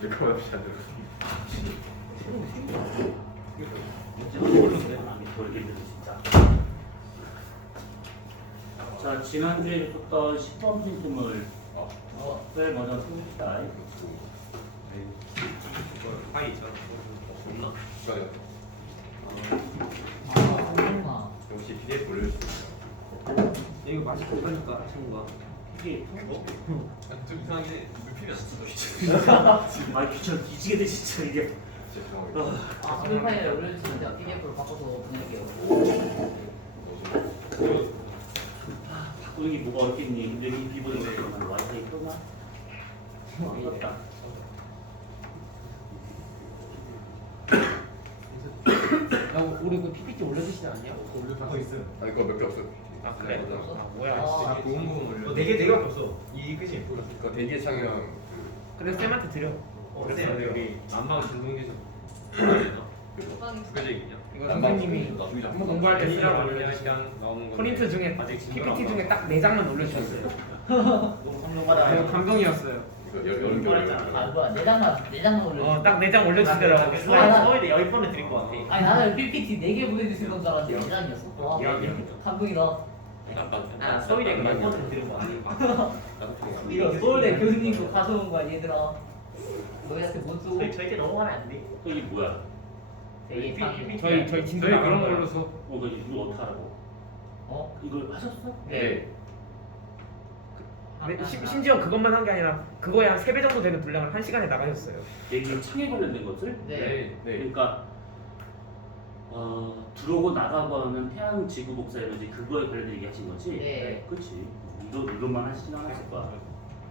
내가 없이 안 들어. 자, 지난주에 줬던 10번 프린트물 먼저 씁시다. 파이 있잖아. 없나? 맞아요. 역시 PDF 올릴 수 있어요. 이거 맛이 없다니까 친구가. 이게 좀 이상해. 필요 안 쓰고 아 귀찮아 뒤지게 진짜 이게. 죄송합니다. 선물 파일에 올려주시면 제가 PDF로 바꿔서 보낼게요. 바꾸는 게 뭐가 어렵겠니? 근데 이 비보드 내가 와이파이 끄나? 껐다. 우리 그 PPT 올려주시지 않냐? 더 있어. 아니 그거 몇 개 없어. 아 그래? 아 뭐야? 아, 부엉부엉 올려. 네 개밖에 없어. 이 끝이. 그거 대기의 창이랑 그래 쌤한테 드려. 그래서 근데 우리 난방 진동기에서 부가적이냐? 이거 선생님이 한번 공부할 때 쓰라고 원래 올려주신 그냥 나오는 건데 프린트 중에 아직 PPT 중에 딱 4장만 올려주셨어요. 너무 감동받아. 이거 감동이었어요. 이거 여름 겨울. 아 뭐야 내장만 올려. 딱 4장 올려주시더라고. 서울에 10번을 드린 것 같아. 아니 나는 PPT 4개 보내주신 건 줄 알았는데 내장이었어. 와 감동이다. 아 서울에 10번을 드린 것 같아. 이거 서울대 교수님도 가져온 거야 얘들아. 너희한테 못 쏘고. 저희게 넘어가면 안 돼. 또 이게 뭐야? 되게 장. 저희 진도 저희 나가는 그런 거예요. 걸로서 이거 어떻게 하라고? 어? 이걸 하셨어? 네. 심지어 그것만 한 게 아니라 그거에 한 3배 정도 되는 분량을 1시간에 나가셨어요. 얘기 창에 관련된 것들? 네. 그러니까 들어오고 나가고 하는 태양 지구 복사 에너지 그거에 관련된 얘기 하신 거지? 네. 그렇지. 이것만 하시진 않았을 거야.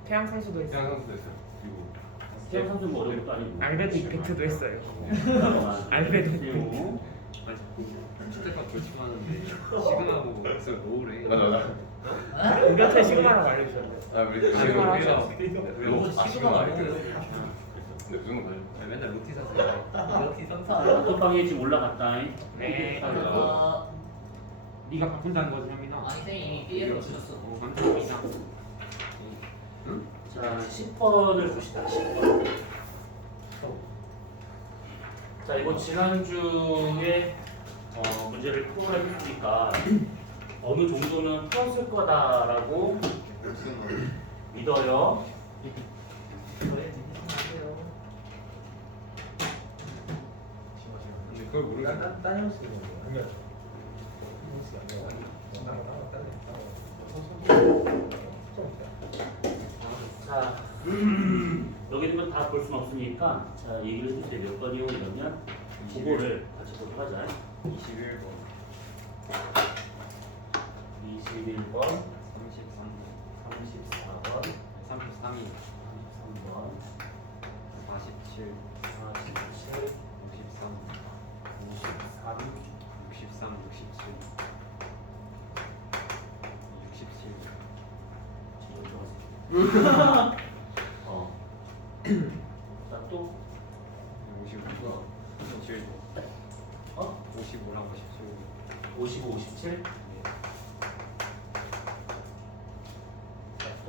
태양 상수도 했어요. 태양 선수 됐어요. 그리고 태양 상수 뭐 어려운 것도 아니고. 알베도 이펙트도 했어요. 알베도 그리고 실제가 돌침하는데 시그마하고 엑셀 노우래. 맞아. 우리한테 시그마라고 알려주셨는데. 아 우리 시그마 우리가 뭐 시그마가 뭐예요? 네 무슨 거 봐요? 맨날 루티 사세요. 역시 성사. 톡방에 지금 올라갔다. 네. 네가 바꾼다는 거지 현민아. 아니 쌤이 이미 PDF로 주셨어. 감사합니다. 자, 10번을 봅시다. 10번. 자, 이거 지난주에 문제를 풀어라 했으니까 어느 정도는 풀었을 거다라고 믿어요. 근데 그걸 모르겠어. 자, 여기 있는 건 다 볼 수는 없으니까 자, 얘기를 해주세요. 몇 번이요? 이러면 그거를 같이 보도록 하자. 21번, 21번, 33번, 34번, 33이, 33번, 47, 47, 53, 53, 63, 67, 67. 자, 또 55, 17, 어? 55랑 57. 55, 57. 자, 또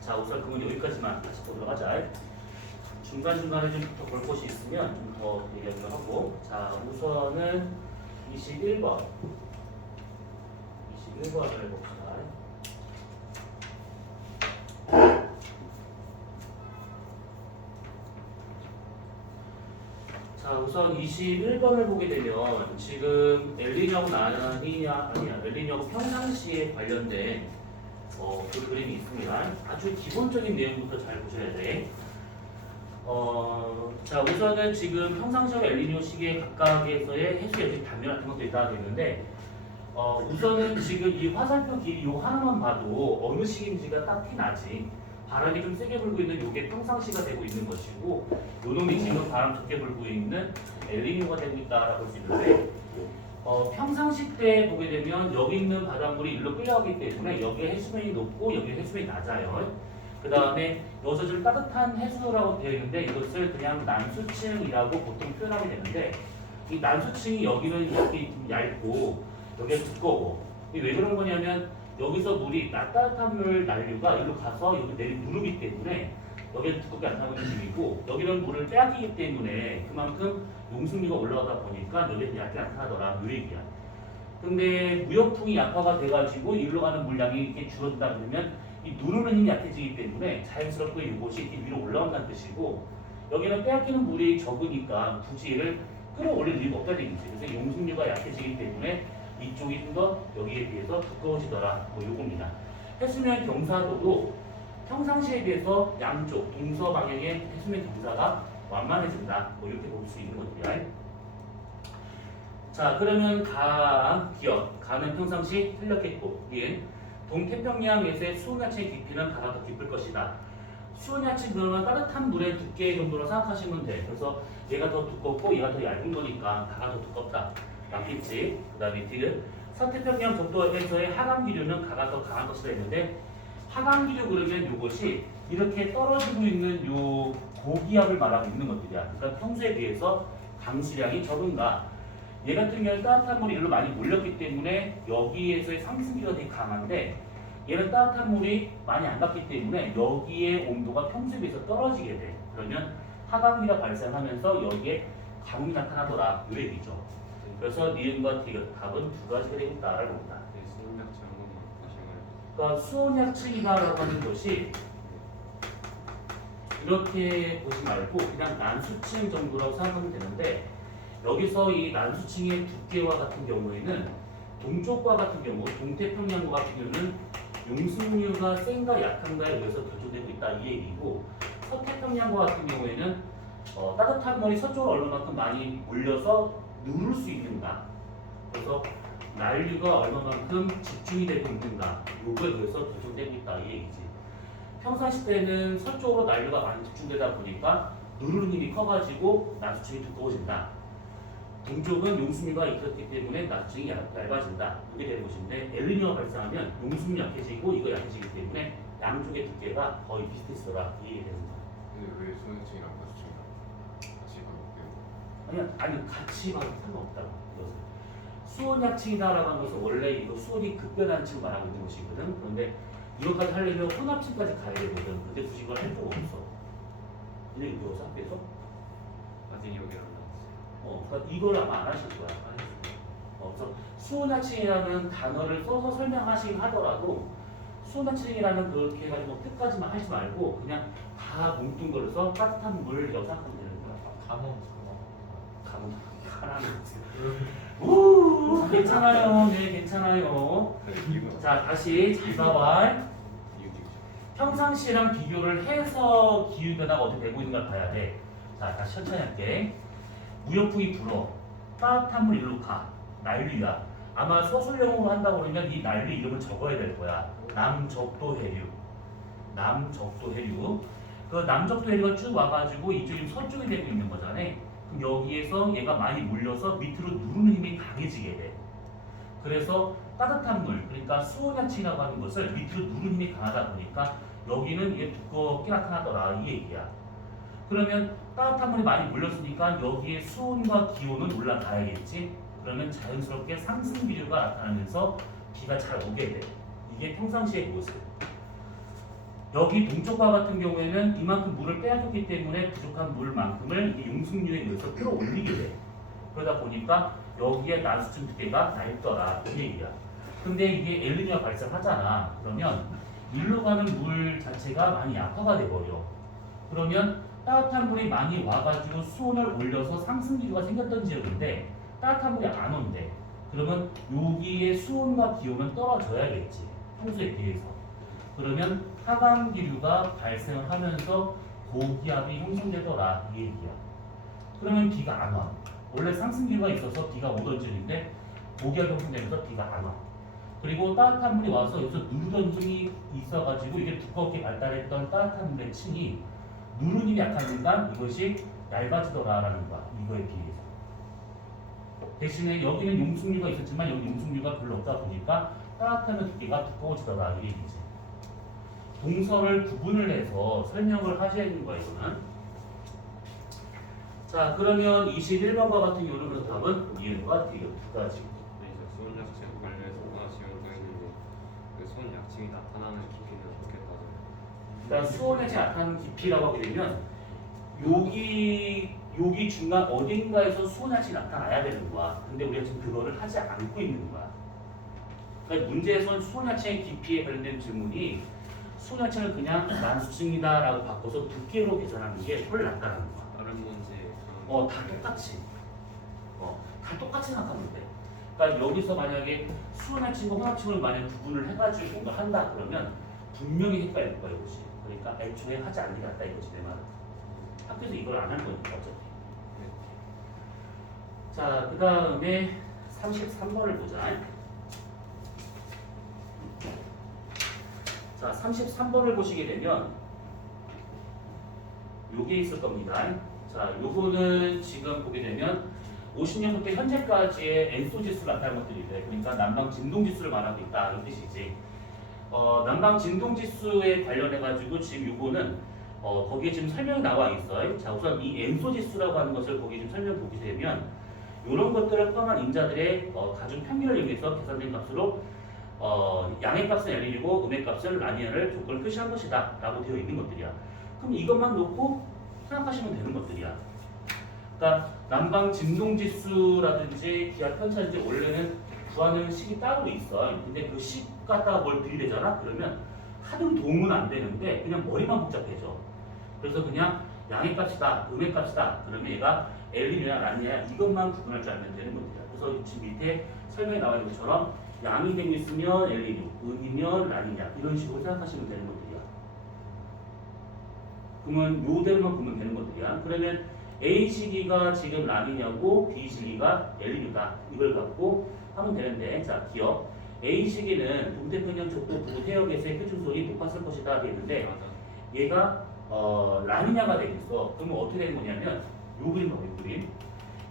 자, 우선 그건 여기까지만 다시 보도록 하자. 중간중간에 좀 더 볼 곳이 있으면 좀 더 얘기하기로 하고. 자, 우선은 21번. 21번을 봅시다. 자, 우선 21번을 보게 되면 지금 엘니뇨하고 라니냐 아니야 엘니뇨하고 평상시에 관련된 그 그림이 있습니다. 아주 기본적인 내용부터 잘 보셔야 돼. 자, 우선은 지금 평상시와 엘니뇨 시기의 각각에서의 해수 여지 단면 같은 것도 있다 되는데 우선은 지금 이 화살표 길이 요 하나만 봐도 어느 시기인지가 딱 티 나지. 바람이 좀 세게 불고 있는 요게 평상시가 되고 있는 것이고 요 놈이 지금 바람 적게 불고 있는 엘니뇨가 되고 있다라고 볼 수 있는데 평상시 때 보게 되면 여기 있는 바닷물이 일로 끌려가기 때문에 여기에 해수면이 높고 여기에 해수면이 낮아요. 그 다음에 여기서 좀 따뜻한 해수라고 되어 있는데 이것을 그냥 난수층이라고 보통 표현하게 되는데 이 난수층이 여기는 이렇게 좀 얇고 여기가 두꺼워. 이게 왜 그런 거냐면 여기서 물이 따뜻한 물 난류가 여기로 가서 여기 내리 누르기 때문에 여기는 두껍게 나타나고 있는 중이고 여기는 물을 빼앗기기 때문에 그만큼 용승류가 올라가다 보니까 여기서 얇게 나타나더라 이 얘기야. 근데 무역풍이 약화가 돼가지고 이리로 가는 물량이 이렇게 줄어든다 그러면 이 누르는 힘이 약해지기 때문에 자연스럽게 이것이 이렇게 위로 올라간다는 뜻이고 여기는 빼앗기는 물이 적으니까 굳이 얘를 끌어올릴 이유가 없다는 얘기지. 그래서 용승류가 약해지기 때문에 이쪽이 좀 더 여기에 비해서 두꺼워지더라. 뭐 요겁니다. 해수면 경사도도 평상시에 비해서 양쪽 동서 방향의 해수면 경사가 완만해진다. 뭐 이렇게 볼 수 있는 것들이야. 자, 그러면 가는 평상시 틀렸겠고, 동태평양에서의 수온야층의 깊이는 가가 더 깊을 것이다. 수온야층 그러면 따뜻한 물의 두께 정도로 생각하시면 돼. 그래서 얘가 더 두껍고 얘가 더 얇은 거니까 가가 더 두껍다. 맞겠지? 그 다음에 뒤를 서태평양 적도에서의 하강 기류는 가가 더 강한 것이다 했는데 하강 기류 그러면 이것이 이렇게 떨어지고 있는 요 고기압을 말하고 있는 것들이야. 그러니까 평소에 비해서 강수량이 적은가. 얘 같은 경우는 따뜻한 물이 일로 많이 몰렸기 때문에 여기에서의 상승기가 되게 강한데 얘는 따뜻한 물이 많이 안 갔기 때문에 여기의 온도가 평소에 비해서 떨어지게 돼. 그러면 하강기가 발생하면서 여기에 가뭄이 나타나더라. 이 얘기죠. 그래서 니은과 답은 두 가지가 되겠다라고 봅니다. 수온약층 한 번만 다시 말해주세요. 그러니까 수온약층이다라고 하는 것이 이렇게 보지 말고 그냥 난수층 정도라고 생각하면 되는데 여기서 이 난수층의 두께와 같은 경우에는 동쪽과 같은 경우, 동태평양과 같은 경우는 용승류가 센가 약한가에 의해서 결정되고 있다 이 얘기고 서태평양과 같은 경우에는 따뜻한 물이 서쪽으로 얼마만큼 많이 몰려서 누를 수 있는가 그래서 난류가 얼마만큼 집중이 되고 있는가 요거에 의해서 결정되고 있다 이 얘기지. 평상시 때는 서쪽으로 난류가 많이 집중되다 보니까 누르는 힘이 커가지고 난수층이 두꺼워진다. 동쪽은 용수미가 있었기 때문에 난수층이 얇아진다. 이게 되는 것인데 엘니뇨가 발생하면 용수미 약해지고 이거 약해지기 때문에 양쪽의 두께가 거의 비슷했어라 이 얘기 되는 거야. 근데 왜 수온약층이랑 가수층이랑 같이 가볼게요? 아니 같이 봐도 상관없다고. 이것은 수온약층이다라고 하는 것은 원래 이거 수온이 급변하는 층을 말하고 있는 것이거든. 그런데 이것까지 하려면 혼합층까지 가야 되거든. 근데 굳이 이걸 할 필요가 없어. 근데 이거 배워서 학교에서? 아직 여기 안 나왔어요. 그러니까 이걸 아마 안 하실 거야. 그래서 수온약층이라는 단어를 써서 설명하시긴 하더라도 수온약층이라는 그렇게 해가지고 뜻까지만 하지 말고 그냥 다 뭉뚱그려서 따뜻한 물 여상하면 되는 거야. 가문 하나는 오 괜찮아요. 네 괜찮아요. 자 다시 잘 봐봐. 평상시랑 비교를 해서 기후변화가 어떻게 되고 있는가 봐야 돼. 자 다시 천천히 할게. 무역풍이 불어. 따뜻한 물 일로 가. 난류야. 아마 서술형으로 한다고 그러면 이 난류 이름을 적어야 될 거야. 남적도 해류. 남적도 해류. 그 남적도 해류가 쭉 와가지고 이쪽이 서쪽이 되고 있는 거잖아. 그럼 여기에서 얘가 많이 몰려서 밑으로 누르는 힘이 강해지게 돼. 그래서 따뜻한 물, 그러니까 수온약층이라고 하는 것을 밑으로 누르는 힘이 강하다 보니까 여기는 이게 두껍게 나타나더라 이 얘기야. 그러면 따뜻한 물이 많이 몰렸으니까 여기에 수온과 기온은 올라가야겠지. 그러면 자연스럽게 상승 기류가 나타나면서 비가 잘 오게 돼. 이게 평상시의 모습. 여기 동쪽과 같은 경우에는 이만큼 물을 빼앗겼기 때문에 부족한 물만큼을 이 용승류에 의해서 끌어올리게 돼. 그러다 보니까 여기에 난수층 두께가 얇더라 이 얘기야. 근데 이게 엘니뇨가 발생하잖아. 그러면 일로 가는 물 자체가 많이 약화가 돼버려. 그러면 따뜻한 물이 많이 와가지고 수온을 올려서 상승 기류가 생겼던 지역인데 따뜻한 물이 안 온대. 그러면 여기에 수온과 기온은 떨어져야겠지. 평소에 비해서. 그러면 하강 기류가 발생하면서 고기압이 형성되더라 이 얘기야. 그러면 비가 안 와. 원래 상승 기류가 있어서 비가 오던 지역인데 고기압이 형성되면서 비가 안 와. 그리고 따뜻한 물이 와서 여기서 누르던 힘이 있어가지고 이게 두껍게 발달했던 따뜻한 물의 층이 누르는 힘이 약하니까 이것이 얇아지더라라는 거야. 이거에 비해서. 대신에 여기는 용승류가 있었지만 여기 용승류가 별로 없다 보니까 따뜻하면 두께가 두꺼워지더라 이 얘기지. 동서를 구분을 해서 설명을 하셔야 되는 거예요, 이거는. 자, 그러면 21번과 같은 경우는 그래서 답은 니은과 디귿 두 가지. 네, 이제 수원 약칭 관련해서 하나 지원되어 있는데 그 수원 약칭이 나타나는 깊이는 어떻게 따져요? 그러니까 수온에 나타나는 깊이라고 하게 되면 여기 중간 어딘가에서 수온약이 나타나야 되는 거야. 근데 우리가 지금 그거를 하지 않고 있는 거야. 그러니까 문제에서는 수온약층의 깊이에 관련된 질문이 수온약층을 그냥 난수층이다라고 바꿔서 두께로 계산하는 게 훨 낫다는 거야. 다른 문제 다 똑같이. 다 똑같이 생각하면 돼. 그러니까 여기서 만약에 수온약층과 혼합층을 만약 구분을 해가지고 뭔가 한다 그러면 분명히 헷갈릴 거야, 이것이. 그러니까 애초에 하지 않는 게 낫다 이거지, 내 말은. 학교에서 이걸 안 할 거니까 어차피. 자, 그 다음에 33번을 보자. 자, 33번을 보시게 되면 요게 있을 겁니다. 자, 요거는 지금 보게 되면 50년부터 현재까지의 엔소 지수를 나타내는 것들이래. 그러니까 난방 진동 지수를 말하고 있다 이 뜻이지. 난방 진동 지수에 관련해 가지고 지금 요거는 거기에 지금 설명이 나와 있어요. 자, 우선 이 엔소 지수라고 하는 것을 거기에 지금 설명 보게 되면 이런 것들을 포함한 임자들의 가중 평균을 이용해서 계산된 값으로 양의 값은 L이고 음의 값은 라니아를 조건을 표시한 것이다 라고 되어 있는 것들이야. 그럼 이것만 놓고 생각하시면 되는 것들이야. 그러니까 난방 진동지수라든지 기압 편차든지 원래는 구하는 식이 따로 있어. 근데 그 식 갖다가 뭘 들이대잖아? 그러면 하등 도움은 안 되는데 그냥 머리만 복잡해져. 그래서 그냥 양의 값이다, 음의 값이다. 그러면 얘가 L이냐 라니냐 이것만 구분할 줄 알면 되는 겁니다. 그래서 지금 밑에 설명에 나와 있는 것처럼 양이 되고 있으면 L이고 음이면 라니냐 이런 식으로 생각하시면 되는 것들이야. 그러면 요대로만 보면 되는 것들이야. 그러면 A 시기가 지금 라니냐고 B 시기가 L이다. 이걸 갖고 하면 되는데 자 기억 A 시기는 동태평양 적도 부근 해역에서의 표준소리 높았을 것이다 되는데 얘가 라니냐가 되겠어. 그러면 어떻게 되는 거냐면 요 그림 봐요, 요 그림.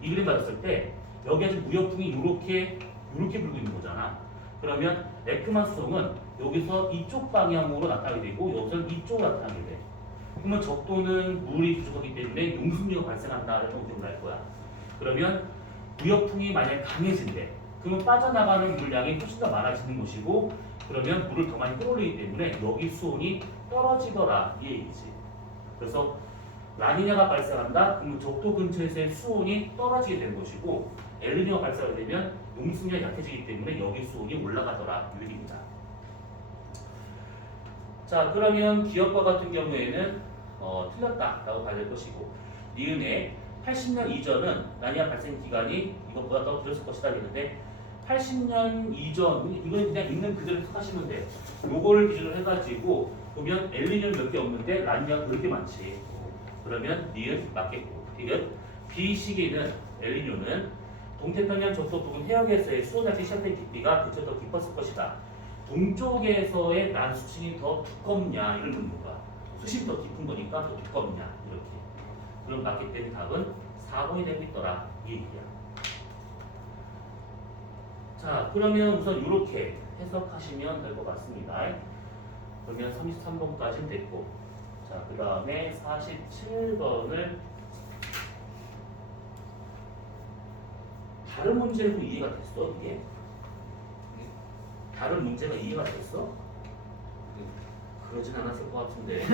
이 그림 받았을 때 여기에 지금 무역풍이 이렇게 불고 있는 거잖아. 그러면 레크만 수송은 여기서 이쪽 방향으로 나타나게 되고 여기서는 이쪽으로 나타나게 돼. 그러면 적도는 물이 부족하기 때문에 용수미가 발생한다 이런 걸 알 거야. 그러면 무역풍이 만약 강해진대. 그러면 빠져나가는 물량이 훨씬 더 많아지는 것이고 그러면 물을 더 많이 끌어올리기 때문에 여기 수온이 떨어지더라 이 얘기지. 그래서 라니냐가 발생한다. 그러면 적도 근처에서의 수온이 떨어지게 되는 것이고 엘니뇨가 발생하게 되면 용수미가 약해지기 때문에 여기 수온이 올라가더라 이 얘기입니다. 자 그러면 기업과 같은 경우에는 틀렸다라고 봐야 될 것이고 니은의 80년 이전은 라니냐 발생 기간이 이것보다 더 길었을 것이다 했는데 80년 이전 이건 그냥 있는 그대로 해석하시면 돼요. 요거를 기준으로 해가지고 보면 엘니뇨는 몇 개 없는데 라니냐가 그렇게 많지. 그러면 니은 맞겠고 디귿 B 시기는 엘니뇨는 동태평양 적도 부근 해역에서의 수온약이 시작된 깊이가 그쳐 더 깊었을 것이다. 동쪽에서의 난수층이 더 두껍냐 이걸 묻는 거야. 수심이 더 깊은 거니까 더 두껍냐 이렇게. 그럼 맞기 때문에 답은 4번이 되고 있더라 이 얘기야. 자 그러면 우선 이렇게 해석하시면 될 것 같습니다. 그러면 33번까지는 됐고 자 그 다음에 47번을 다른 문제로 이해가 됐어 이게? 다른 문제가 이해가 됐어? 그러진 않았을 것 같은데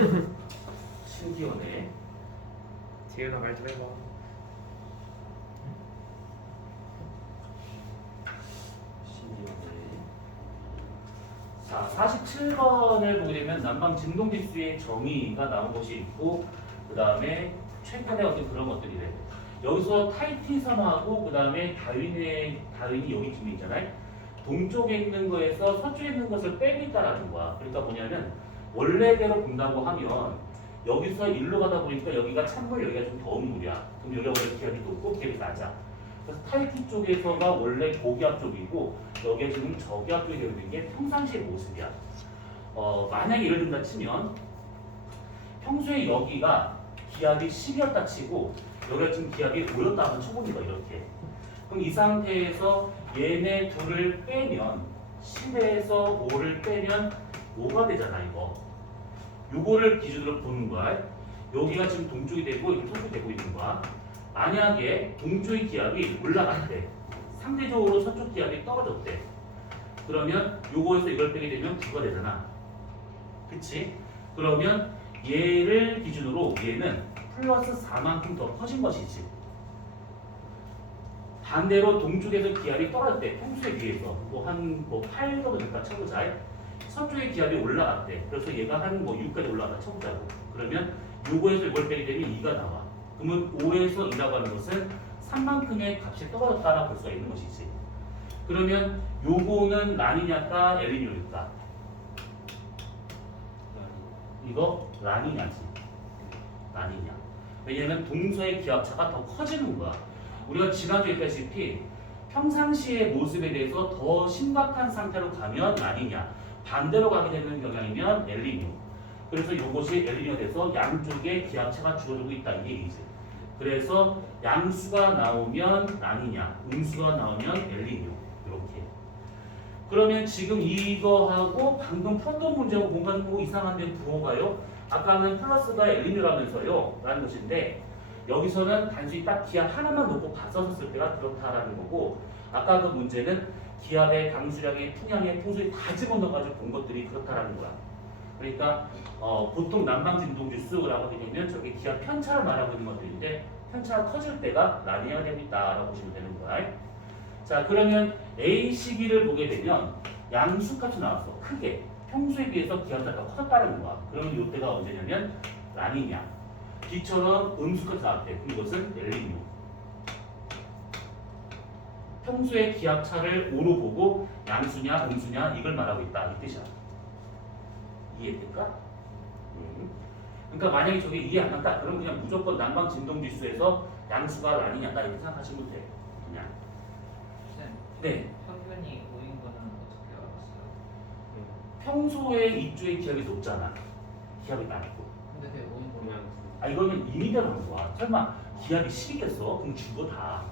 신기하네. 재윤아 말 좀 해봐. 신기하네. 자 47번을 보게 되면 난방 진동지수의 정의가 나온 것이 있고 그 다음에 최근에 어떤 그런 것들이래. 여기서 타이티섬하고 그 다음에 다윈이 여기쯤에 있잖아요. 동쪽에 있는 거에서 서쪽에 있는 것을 빼고 있다라는 거야. 그러니까 뭐냐면 원래대로 본다고 하면 여기서 일로 가다 보니까 여기가 찬물 여기가 좀 더운 물이야. 그럼 여기가 원래 기압이 높고 기압이 낮아. 그래서 타이티 쪽에서가 원래 고기압 쪽이고 여기에 지금 저기압 쪽이 되는 게 평상시의 모습이야. 만약에 예를 든다 치면 평소에 여기가 기압이 10이었다 치고 여기가 지금 기압이 5였다 하면 쳐봅니다 이렇게. 그럼 이 상태에서 얘네 둘을 빼면 10에서 5를 빼면 5가 되잖아 이거. 요거를 기준으로 보는 거야. 여기가 지금 동쪽이 되고 여기 서쪽이 되고 있는 거야. 만약에 동쪽의 기압이 올라갔대. 상대적으로 서쪽 기압이 떨어졌대. 그러면 요거에서 이걸 빼게 되면 9가 되잖아. 그치? 그러면 얘를 기준으로 얘는 플러스 4만큼 더 커진 것이지. 반대로 동쪽에서 기압이 떨어졌대. 평소에 비해서 한8 정도 될까 쳐보자. 서쪽의 기압이 올라갔대. 그래서 얘가 한 6까지 올라갔다 쳐보자고. 그러면 요거에서 이걸 빼게 되면 2가 나와. 그러면 5에서 2라고 하는 것은 3만큼의 값이 떨어졌다라고 볼 수가 있는 것이지. 그러면 요거는 라니냐까 엘니뇨일까? 이거 라니냐지. 라니냐. 왜냐면 동서의 기압차가 더 커지는 거야. 우리가 지난주에 했다시피 평상시의 모습에 대해서 더 심각한 상태로 가면 라니냐, 반대로 가게 되는 경향이면 엘니뇨. 그래서 이것이 엘니뇨가 돼서 양쪽의 기압차가 줄어들고 있다 이 얘기지. 그래서 양수가 나오면 라니냐, 음수가 나오면 엘니뇨 이렇게. 그러면 지금 이거하고 방금 풀었던 문제하고 뭔가 뭐 이상한데 부호가요? 아까는 플러스가 엘니뇨라면서요 라는 것인데 여기서는 단순히 딱 기압 하나만 놓고 봤었을 때가 그렇다라는 거고 아까 그 문제는 기압의 강수량의 풍량의 풍속이 다 집어넣어가지고 본 것들이 그렇다라는 거야. 그러니까 보통 난방진동지수라고 되면 저게 기압 편차를 말하고 있는 것들인데 편차가 커질 때가 라니냐가 되고 있다라고 보시면 되는 거야. 자 그러면 A 시기를 보게 되면 양수값이 나왔어. 크게 평소에 비해서 기압차가 커졌다는 거야. 그러면 이때가 언제냐면 라니냐. B처럼 음수값이 나왔대. 그럼 이것은 엘니뇨. 평소의 기압차를 O로 보고 양수냐 음수냐 이걸 말하고 있다 이 뜻이야. 이해될까? 그러니까 만약에 저게 이해 안 간다 그럼 그냥 무조건 난방 진동지수에서 양수가 라니냐다 이렇게 생각하시면 돼. 그냥. 네. 평균이 5인 거는 어떻게 알았어요? 평소에 이쪽의 기압이 높잖아. 기압이 낮고. 근데 왜 5인 거는 그냥 아 이거는 임의대로 한 거야. 설마 기압이 10이겠어? 그럼 죽어 다.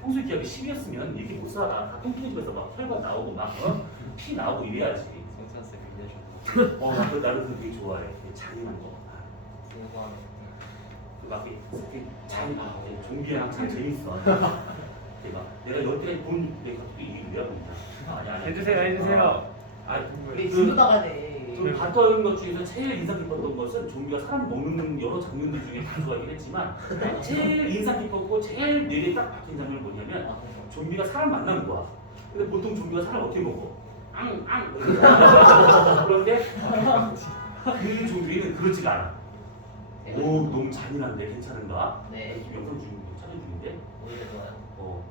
평소에 기압이 10이었으면 이렇게 못 살아. 다 뚱뚱해져서 막 혈관 나오고 막 피 나오고 이래야지. 성찬쌤 굉장히 좋네. 나도 그거 되게 좋아해. 되게 잔인한 거. 뭐가 막 이렇게 잔인한 거. 좀비랑 항상 재밌어. 내가 여태까지 본 내가 또 이유야 보니까. 아니 해주세요. 우리 그 지루다가네. 봤던 것 중에서 제일 인상 깊었던 것은 좀비가 사람 먹는 여러 장면들 중에 다 좋아하긴 했지만 제일 인상 깊었고 제일 뇌리에 딱 박힌 장면이 뭐냐면 좀비가 사람 만나는 거야. 근데 보통 좀비가 사람 어떻게 먹어? 앙! 그런데 그 좀비는 그렇지가 않아. 오 너무 잔인한데 괜찮은가? 네. 지금 영상 촬영 중인데 오히려 좋아요.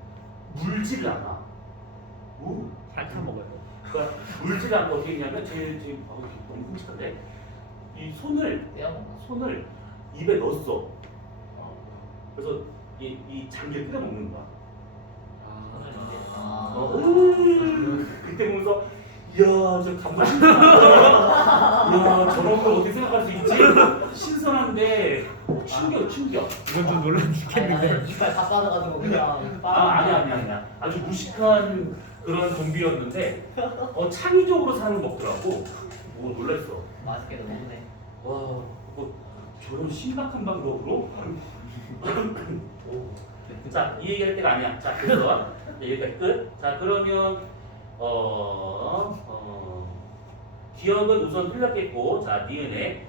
물지를 않아. 오. 살짝 먹어요. 그러니까 물지를 않고 어떻게 했냐면 지금 너무 끔찍한데 이 손을 떼어 먹나? 입에 넣었어. 그래서 이 장기를 뜯어 먹는 거야. 그때 보면서 이야 저 감동이다. 이야 저런 걸 어떻게 생각할 수 있지? 신선한데 충격. 이건 좀 논란이겠는데. 이빨 다 빠져가지고 그냥. 아니야. 아주 무식한 그런 좀비였는데 창의적으로 사람을 먹더라고. 놀랐어. 맛있게도 먹네. 와, 저런 심각한 방법으로? 자, 이 얘기할 때가 아니야. 자, 그래서 여기까지 끝. 자, 그러면 기억은 우선 틀렸겠고, 자, 니은에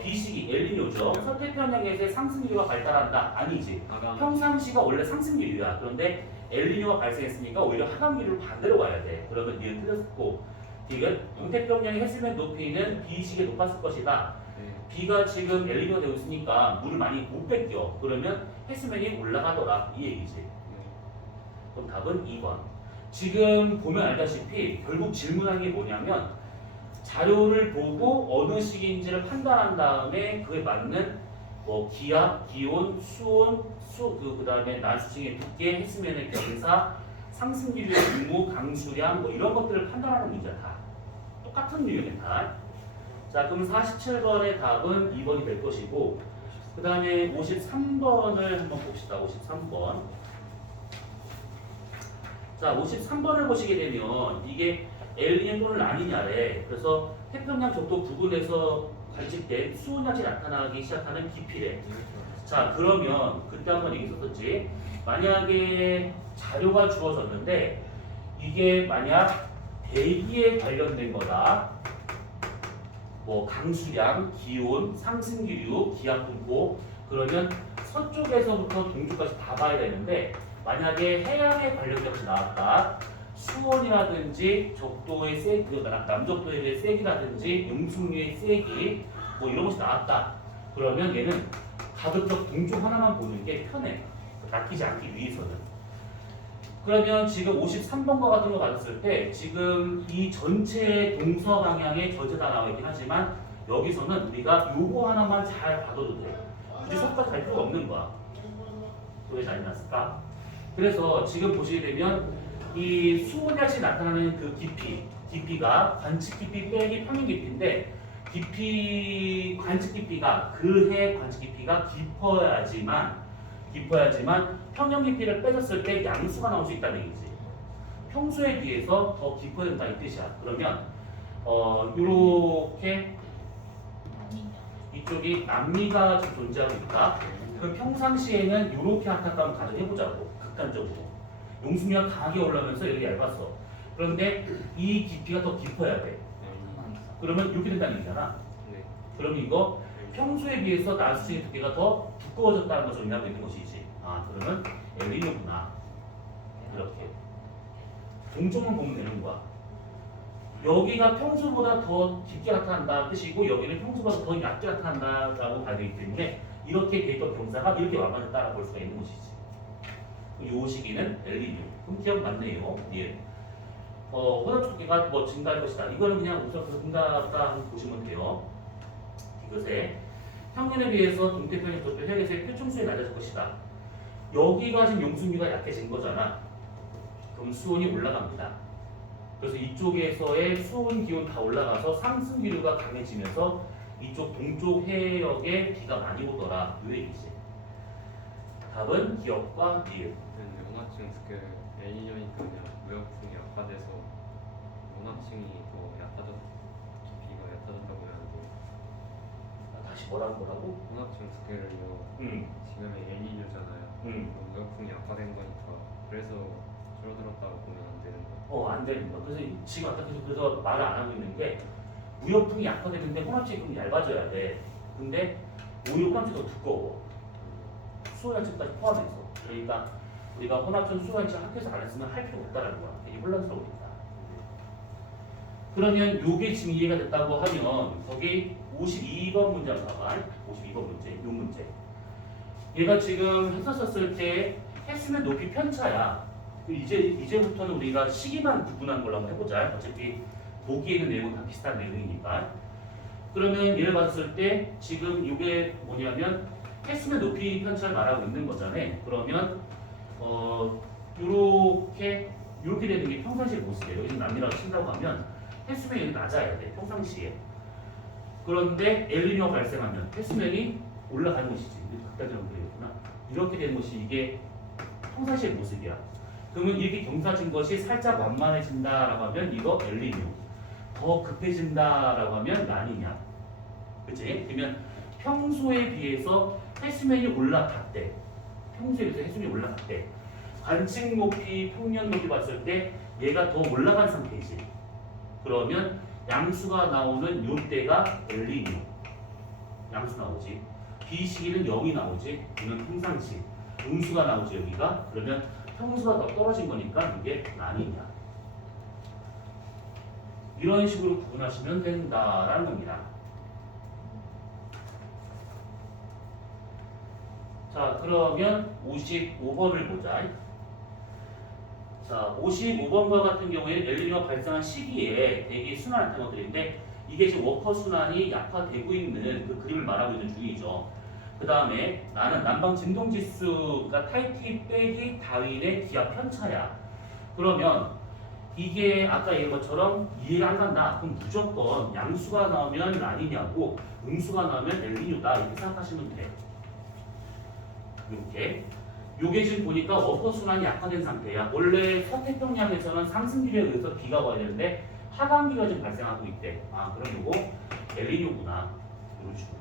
비시기 엘니뇨죠. 서태평양에서의 상승기류가 발달한다. 아니지. 평상시가 원래 상승기류야. 그런데 엘니뇨가 발생했으니까 오히려 하강기류를 반대로 가야 돼. 그러면 니은 틀렸고, 디귿 동태평양의 해수면 높이는 비시기에 높았을 것이다. 비가 지금 엘니뇨가 되고 있으니까 물을 많이 못 뺏겨. 그러면 해수면이 올라가더라. 이 얘기지. 그럼 답은 2번. 지금 보면 알다시피 결국 질문하는 게 뭐냐면 자료를 보고 어느 시기인지를 판단한 다음에 그에 맞는 기압, 기온, 수온, 그다음에 난수층의 두께, 해수면의 경사, 상승기류의 규모, 강수량 이런 것들을 판단하는 문제야 다. 똑같은 유형의 다. 자, 그럼 47번의 답은 2번이 될 것이고 그 다음에 53번을 한번 봅시다. 53번. 자, 53번을 보시게 되면 이게 엘니뇨 또는 라니냐래. 그래서 태평양 적도 부근에서 관측된 수온약이 나타나기 시작하는 깊이래. 자, 그러면 그때 한번 얘기했었지. 만약에 자료가 주어졌는데 이게 만약 대기에 관련된 거다. 뭐 강수량, 기온, 상승기류, 기압분포 그러면 서쪽에서부터 동쪽까지 다 봐야 되는데 만약에 해양에 관련된 것이 나왔다. 수온이라든지 적도의 세기, 남적도의 세기라든지 용수류의 세기 뭐 이런 것이 나왔다. 그러면 얘는 가급적 동쪽 하나만 보는 게 편해. 낚이지 않기 위해서는. 그러면 지금 53번과 같은 거 받았을 때 지금 이 전체 동서 방향의 전체다 나와 있긴 하지만 여기서는 우리가 요거 하나만 잘 봐둬도 돼. 굳이 속까지 갈 필요가 없는 거야. 왜 잘 났을까? 그래서 지금 보시게 되면 이 수온약이 나타나는 그 깊이가 관측 깊이 빼기 평균 깊이인데 관측 깊이가 그해 관측 깊이가 깊어야지만 평년 깊이를 빼줬을 때 양수가 나올 수 있다는 얘기지. 평소에 비해서 더 깊어야 된다 이 뜻이야. 그러면 이렇게 이쪽이 남미가 좀 존재하고 있다. 그럼 평상시에는 이렇게 안타까운 가정해보자고. 극단적으로 용수미가 강하게 올라오면서 여기 얇았어. 그런데 이 깊이가 더 깊어야 돼. 그러면 이렇게 된다는 얘기잖아. 네. 그러면 이거 평소에 비해서 나수층의 두께가 더 두꺼워졌다는 것을 의미하고 있는 것이지. 아, 그러면 엘니뇨구나. 이렇게 동쪽만 보면 되는 거야. 여기가 평소보다 더 깊게 나타난다는 뜻이고 여기는 평소보다 더 얕게 나타난다라고 봐야 되기 때문에 이렇게 대입법 경사가 이렇게 완만했다라고 볼 수가 있는 것이지. 이 시기는 엘니뇨. 그럼 기억 맞네요. 예. 호남 두께가 뭐 증가할 것이다. 이거는 그냥 우선 증가하다 보시면 돼요. 이것에 평년에 비해서 동태평양 저쪽 해역에서의 표충수에 낮아질 것이다. 여기가 지금 용수미가 약해진 거잖아. 그럼 수온이 올라갑니다. 그래서 이쪽에서의 수온 기온 다 올라가서 상승 기류가 강해지면서 이쪽 동쪽 해역에 비가 많이 오더라. 이 얘기지. 답은 기억과 니을. 원화층 두께 엘니뇨니까 그냥 무역풍이 약화돼서 원화층이 더 얕아졌 깊이가 얕아졌다고 해야 하는데 다시 뭐라고? 원화층 두께를요 지금의 엘니뇨잖아요. 그럼 무역풍이 약화된 거니까 그래서 줄어들었다고 보면 안 되는 거예요. 안 되는 거. 그래서 지금 아까 그래서 말을 안 하고 있는 게 무역풍이 약화되는데 혼합층이 좀 얇아져야 돼. 근데 오히려 혼합층이 더 두꺼워. 수호양층까지 포함해서. 그러니까 우리가 혼합층 수호양층 학교에서 안 했으면 할 필요 없다라는 거야. 되게 혼란스러우니까. 그러면 요게 지금 이해가 됐다고 하면 거기 52번 문제 한번 봐봐. 52번 문제, 요 문제. 얘가 지금 했었을 때 횟수면 높이 편차야. 이제부터는 우리가 시기만 구분한 걸로 한번 해보자. 어차피 보기에 있는 내용은 다 비슷한 내용이니까. 그러면 얘를 봤을 때 지금 이게 뭐냐면 횟수면 높이 편차를 말하고 있는 거잖아요. 그러면 요렇게 되는 게 평상시의 모습이에요. 여기서 남미라고 친다고 하면 횟수면이 낮아야 돼. 평상시에. 그런데 엘니뇨가 발생하면 횟수면이 올라가는 것이지. 극단적으로 그랬구나. 이렇게 되는 것이 이게 평상시의 모습이야. 그러면 이렇게 경사진 것이 살짝 완만해진다라고 하면 이거 엘니뇨. 더 급해진다라고 하면 라니냐. 그치? 그러면 평소에 비해서 횟수면이 올라갔대. 평소에 비해서 횟수면이 올라갔대. 관측 높이, 평년 높이 봤을 때 얘가 더 올라간 상태이지. 그러면 양수가 나오는 요때가 엘니뇨. 양수 나오지. 비시기는 0이 나오지. 그러면 평상시. 음수가 나오지 여기가. 그러면 평수가 더 떨어진 거니까 이게 라니냐. 이런 식으로 구분하시면 된다라는 겁니다. 자, 그러면 55번을 보자. 자, 55번과 같은 경우에는 엘니뇨가 발생한 시기에 대기 순환 같은 것들인데 이게 지금 워커 순환이 약화되고 있는 그 그림을 말하고 있는 중이죠. 그 다음에 나는 난방 진동 지수가 타이티 빼기 다윈의 기압 편차야. 그러면 이게 아까 얘기한 것처럼 이해가 안 간다. 그럼 무조건 양수가 나오면 라니냐고 음수가 나오면 엘니뇨다 이렇게 생각하시면 돼. 이렇게. 요게 지금 보니까 워커 순환이 약화된 상태야. 원래 서태평양에서는 상승기류에 의해서 비가 와야 되는데 하강기가 지금 발생하고 있대. 아, 그럼 요거 엘니뇨구나. 이런 식으로.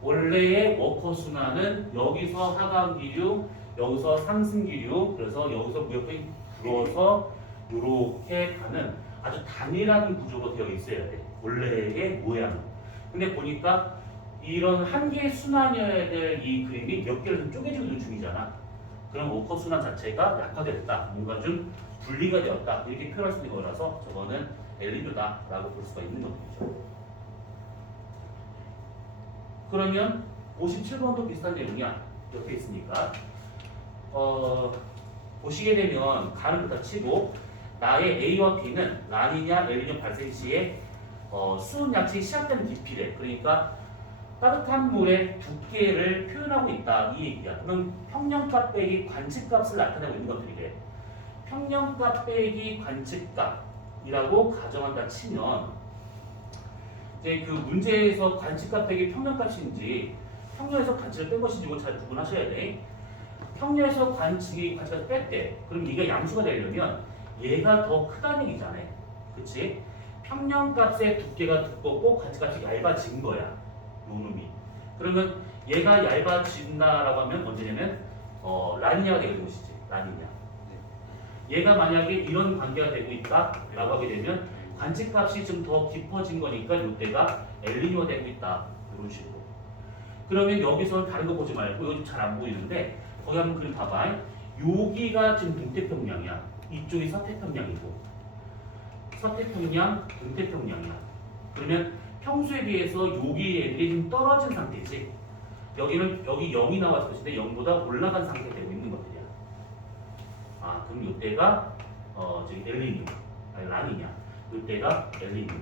원래의 워커 순환은 여기서 하강 기류, 여기서 상승 기류, 그래서 여기서 무역이 들어서 이렇게 가는 아주 단일한 구조로 되어 있어야 돼. 원래의 모양은. 근데 보니까 이런 한 개의 순환이어야 될 이 그림이 몇 개를 좀 쪼개지고 있는 중이잖아. 그럼 워커 순환 자체가 약화됐다. 뭔가 좀 분리가 되었다. 이렇게 표현할 수 있는 거라서 저거는 엘리뇨다라고 볼 수가 있는 거죠. 그러면 57번도 비슷한 내용이야. 옆에 있으니까. 보시게 되면 가는 그다 치고 나의 A와 B는 라니냐 엘니뇨 발생 시에 수온 약층이 시작되는 깊이래. 그러니까 따뜻한 물의 두께를 표현하고 있다 이 얘기야. 그럼 평년값 빼기 관측값을 나타내고 있는 것들이래. 평년값 빼기 관측값이라고 가정한다 치면 이제 그 문제에서 관측값 빼기 평년값인지 평년에서 관측을 뺀 것인지 이걸 잘 구분하셔야 돼. 평년에서 관측을 뺐대. 그럼 이게 양수가 되려면 얘가 더 크다는 얘기잖아. 그치? 평년값의 두께가 두껍고 관측값이 얇아진 거야. 요 놈이. 그러면 얘가 얇아진다라고 하면 언제냐면 라니냐가 되는 것이지. 라니냐. 얘가 만약에 이런 관계가 되고 있다라고 하게 되면 관측값이 좀 더 깊어진 거니까 이때가 엘니뇨가 되고 있다. 이런 식으로. 그러면 여기서는 다른 거 보지 말고 여기 잘 안 보이는데 거기 한번 그림 봐봐. 여기가 지금 동태평양이야. 이쪽이 서태평양이고 서태평양, 동태평양이야. 그러면 평소에 비해서 여기 애들이 좀 떨어진 상태지. 여기는 여기 0이 나왔을 것인데 0보다 올라간 상태 되고 있는 것들이야. 아 그럼 이때가 저기 엘니뇨 아니 라니냐. 이때가 엘니뇨.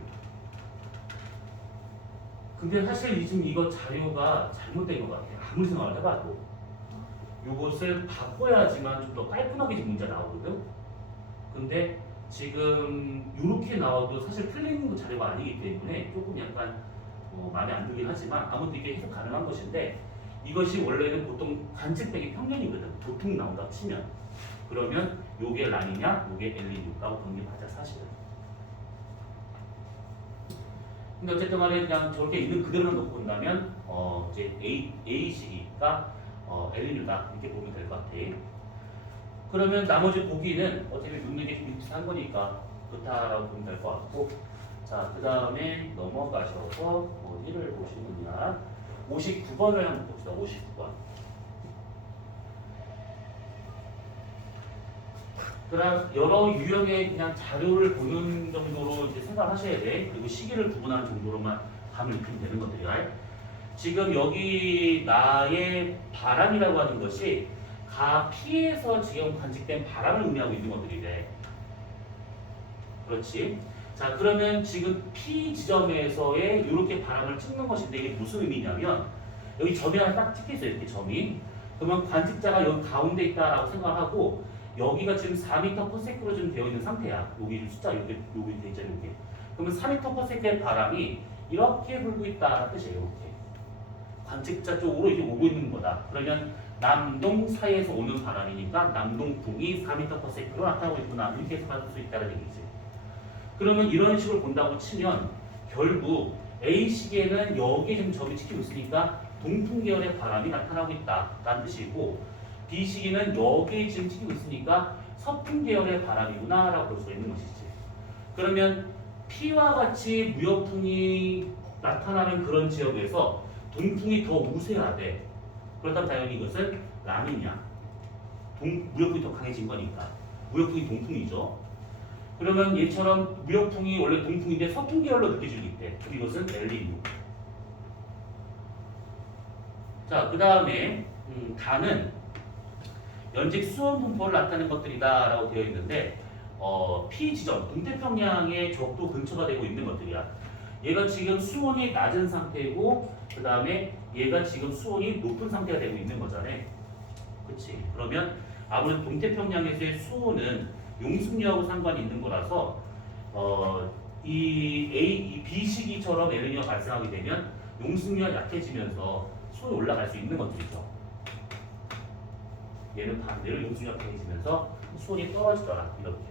근데 사실 지금 이거 자료가 잘못된 것 같아요. 아무리 생각을 해봐도 이것을 바꿔야지만 좀 더 깔끔하게 지금 문제가 나오거든. 근데 지금 이렇게 나와도 사실 틀린 자료가 아니기 때문에 조금 약간 마음에 안 들긴 하지만 아무튼 이게 해석 가능한 것인데 이것이 원래는 보통 관측 빼기 평년이거든. 보통 나온다고 치면. 그러면 요게 라니냐, 요게 엘니뇨라고 보는 게 맞아 사실은. 근데 어쨌든 간에 그냥 저렇게 있는 그대로만 놓고 본다면 이제 A 시기가 엘니뇨다 이렇게 보면 될 것 같아. 그러면 나머지 보기는 어차피 묻는 게 좀 비슷한 거니까 좋다라고 보면 될 것 같고. 자, 그 다음에 넘어가셔서 어디를 보시느냐. 59번을 한번 봅시다. 59번. 그럼 여러 유형의 그냥 자료를 보는 정도로 이제 생각하셔야 돼. 그리고 시기를 구분하는 정도로만 감을 익히면 되는 것들이야. 지금 여기 나의 바람이라고 하는 것이 가 P에서 지금 관측된 바람을 의미하고 있는 것들이래. 그렇지? 자, 그러면 지금 P 지점에서의 이렇게 바람을 찍는 것인데 이게 무슨 의미냐면 여기 점이 하나 딱 찍혀 있어요. 이렇게 점이. 그러면 관측자가 여기 가운데 있다라고 생각하고 여기가 지금 4m/s로 좀 되어 있는 상태야. 여기 숫자 여기 돼 있잖아요. 여기. 그러면 4m/s의 바람이 이렇게 불고 있다는 뜻이에요. 이렇게. 관측자 쪽으로 이제 오고 있는 거다. 그러면 남동 사이에서 오는 바람이니까 남동풍이 4m/s로 나타나고 있구나. 이렇게 해서 받을 수 있다는 얘기지. 그러면 이런 식으로 본다고 치면 결국 A 시계는 여기에 지금 점이 찍히고 있으니까 동풍 계열의 바람이 나타나고 있다라는 뜻이고 B 시기는 여기에 지금 찍히고 있으니까 서풍 계열의 바람이구나라고 볼 수 있는 것이지. 그러면 P와 같이 무역풍이 나타나는 그런 지역에서 동풍이 더 우세하대. 그렇다면 당연히 이것은 라니냐. 무역풍이 더 강해진 거니까. 무역풍이 동풍이죠. 그러면 얘처럼 무역풍이 원래 동풍인데 서풍 계열로 느껴지기 때 그럼 이것은 엘니뇨. 자, 그 다음에 다는 연직 수온 분포를 나타내는 것들이다라고 되어 있는데 P 지점, 동태평양의 적도 근처가 되고 있는 것들이야. 얘가 지금 수온이 낮은 상태고 그 다음에 얘가 지금 수온이 높은 상태가 되고 있는 거잖아. 그치? 그러면 아무래도 동태평양에서의 수온은 용승류하고 상관이 있는 거라서 이 B 시기처럼 엘니뇨가 발생하게 되면 용승류가 약해지면서 수온이 올라갈 수 있는 것들이죠. 얘는 반대로 용승류가 약해지면서 수온이 떨어지더라. 이렇게.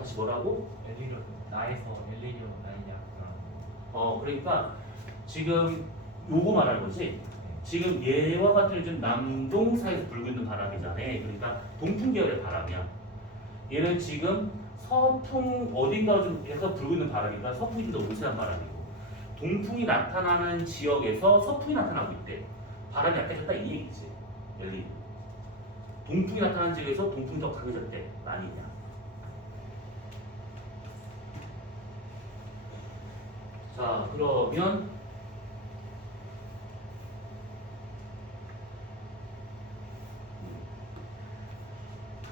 다시 뭐라고? 엘리뇨 나에서 엘리뇨 나이냐. 그러니까 지금 요거 말하는 거지. 지금 얘와 같은 좀 남동사에서 불고 있는 바람이잖아. 그러니까 동풍 계열의 바람이야. 얘는 지금 서풍 어딘가 좀 해서 불고 있는 바람이니까 서풍이 좀 더 우세한 바람이고, 동풍이 나타나는 지역에서 서풍이 나타나고 있대. 바람이 약해졌다 이 얘기지. 엘리. 동풍이 나타나는 지역에서 동풍이 더 강해졌대. 아니냐. 자, 그러면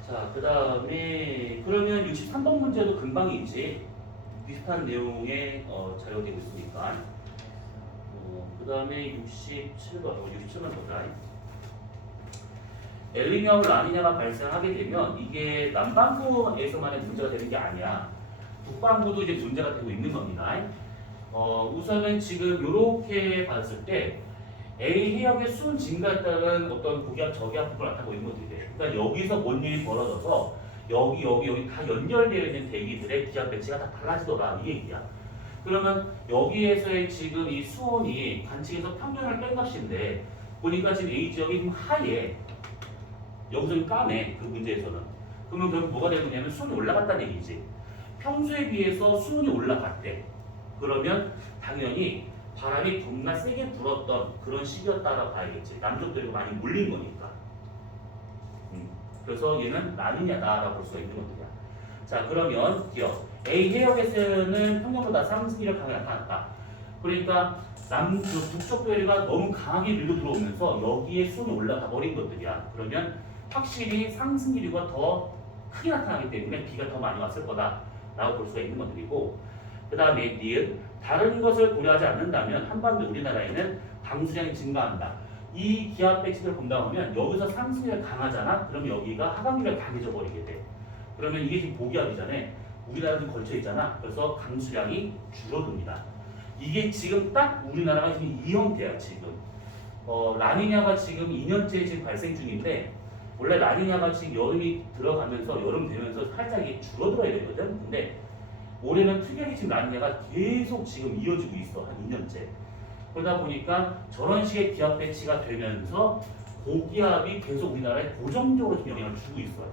자, 그 다음에 그러면 63번 문제도 금방이지. 비슷한 내용의 자료가 되고 있으니까. 그 다음에 67번 보자. 엘니뇨하고 라니냐가 발생하게 되면 이게 남반구에서만의 문제가 되는 게 아니야. 북반구도 이제 문제가 되고 있는 겁니다. 우선은 지금 이렇게 봤을 때 A 해역의 수온 증가에 따른 어떤 고기압 저기압 부분을 나타내고 있는 것들이 돼. 그러니까 여기서 뭔 일이 벌어져서 여기 다 연결되어 있는 대기들의 기압 배치가 다 달라지더라 이 얘기야. 그러면 여기에서의 지금 이 수온이 관측에서 평균을 뺀 값인데 보니까 지금 A 지역이 좀 하얘. 여기서는 까매 그 문제에서는. 그러면 결국 뭐가 되는 거냐면 수온이 올라갔다는 얘기지. 평소에 비해서 수온이 올라갔대. 그러면 당연히 바람이 겁나 세게 불었던 그런 시기였다라고 봐야겠지. 남쪽들이 많이 몰린 거니까. 그래서 얘는 라니냐다라고 볼 수가 있는 것들이야. 자, 그러면 기억. A 해역에서는 평년보다 상승기를 강하게 나타났다. 그러니까 북쪽 도해가 너무 강하게 밀고 들어오면서 여기에 수온이 올라가 버린 것들이야. 그러면 확실히 상승기류가 더 크게 나타나기 때문에 비가 더 많이 왔을 거다라고 볼 수가 있는 것들이고, 그 다음에 니은 다른 것을 고려하지 않는다면 한반도 우리나라에는 강수량이 증가한다. 이 기압 배치를 본다고 하면 여기서 상승기가 강하잖아. 그러면 여기가 하강기가 강해져 버리게 돼. 그러면 이게 지금 고기압이잖아. 우리나라도 걸쳐 있잖아. 그래서 강수량이 줄어듭니다. 이게 지금 딱 우리나라가 지금 이 형태야 지금. 라니냐가 지금 2년째 지금 발생 중인데, 원래 라니냐가 지금 여름이 들어가면서 여름 되면서 살짝 이게 줄어들어야 되거든. 근데 올해는 특이하게 지금 라니냐가 계속 지금 이어지고 있어. 한 2년째. 그러다 보니까 저런 식의 기압 배치가 되면서 고기압이 계속 우리나라에 고정적으로 좀 영향을 주고 있어요.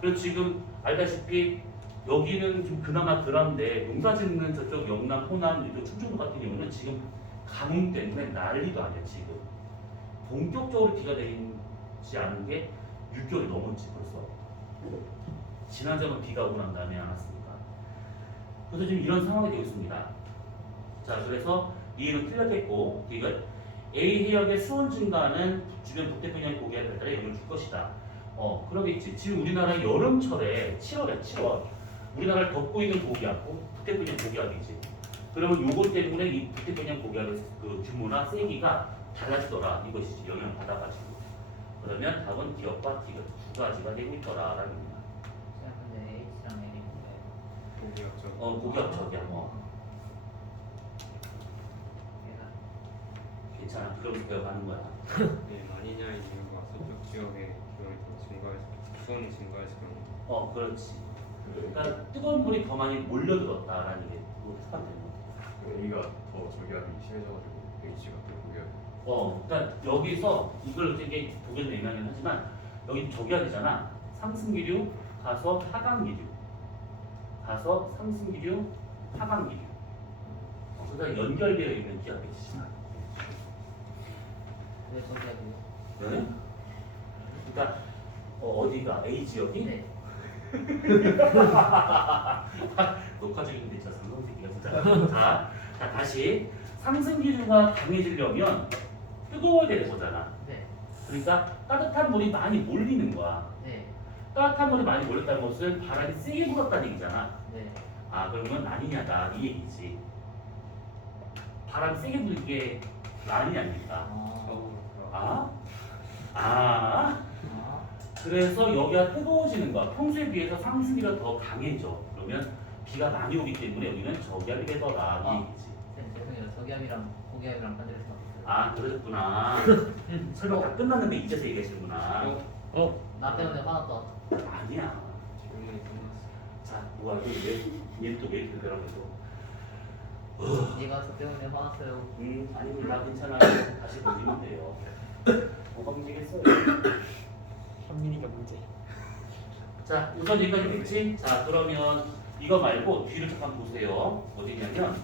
그래서 지금 알다시피 여기는 좀 그나마 덜한데 농사 짓는 저쪽 영남, 호남, 이쪽 충청도 같은 경우는 지금 가뭄 때문에 난리도 아니야 지금. 본격적으로 비가 내리지 않은 게 6개월이 넘었지 벌써. 지난주에는 비가 오고 난 다음에 안 왔으니까. 그래서 지금 이런 상황이 되고 있습니다. 자, 그래서 이는 틀렸겠고, 이건 A 해역의 수온 증가는 주변 북태평양 고기압 발달에 영향을 줄 것이다. 그러겠지. 지금 우리나라 여름철에 7월 우리나라를 덮고 있는 고기압고 북태평양 고기압이지. 그러면 요것 때문에 이 북태평양 고기압의 그 규모나 세기가 달라지더라 이것이지. 영향을 받아가지고. 그러면 답은 기억과 T가 두 가지가 되고 있더라라는 겁니다. 근데 H랑 L인데 고기압적. 고기압적이야. 얘가 괜찮아. 그럼 배워가는 거야. 네, 라니냐의 이유가 서쪽 지역의 기온이 더 증가해서 수온이 증가해서 그런 거. 그렇지. 그러니까 뜨거운 물이 더 많이 몰려들었다라는 게 특감되는 거야. A가 더 저기압이 심해져가지고 H가 또 고기압이. 그러니까 여기서 이걸 되게 보기는 애매하긴 하지만 여기 저기압이잖아. 상승기류 가서 하강기류 가서 상승기류 하강기류. 그러다 연결되어 있는 기압이지. 왜 저기압이요? 네? 그러니까 어디가 A 지역이? 네. 녹화 중인데 진짜 상상 새끼가 진짜. 자, 다시 상승 기류가 강해지려면 뜨거워야 되는 거잖아. 네. 그러니까 따뜻한 물이 많이 몰리는 거야. 네. 따뜻한 물이 많이 몰렸다는 것은 바람이 세게 불었다는 얘기잖아. 네. 그러면 라니냐다 이 얘기지. 바람 세게 불게 라니냐니까. 그래서 여기가 뜨거워지는 거야. 평소에 비해서 상승기가 더 강해져. 그러면 비가 많이 오기 때문에 여기는 저기압이 되더라 이 얘기지. 쌤 죄송해요. 저기압이랑 고기압이랑 반대로 생각했어요. 그러셨구나. 설명 다 끝났는데 이제서 얘기하시는구나. 나 때문에 화났다. 아니야. 질문이 끝났어. 자, 뭐야 얘는 또왜 이렇게 되더라고 얘가 저 때문에 화났어요. 아닙니다 괜찮아요 다시 던지면 돼요 뭐가 문제겠어요 현민이가 문제. 자 우선 여기까지 됐지? 자 그러면 이거 말고 뒤를 잠깐 보세요 어디냐면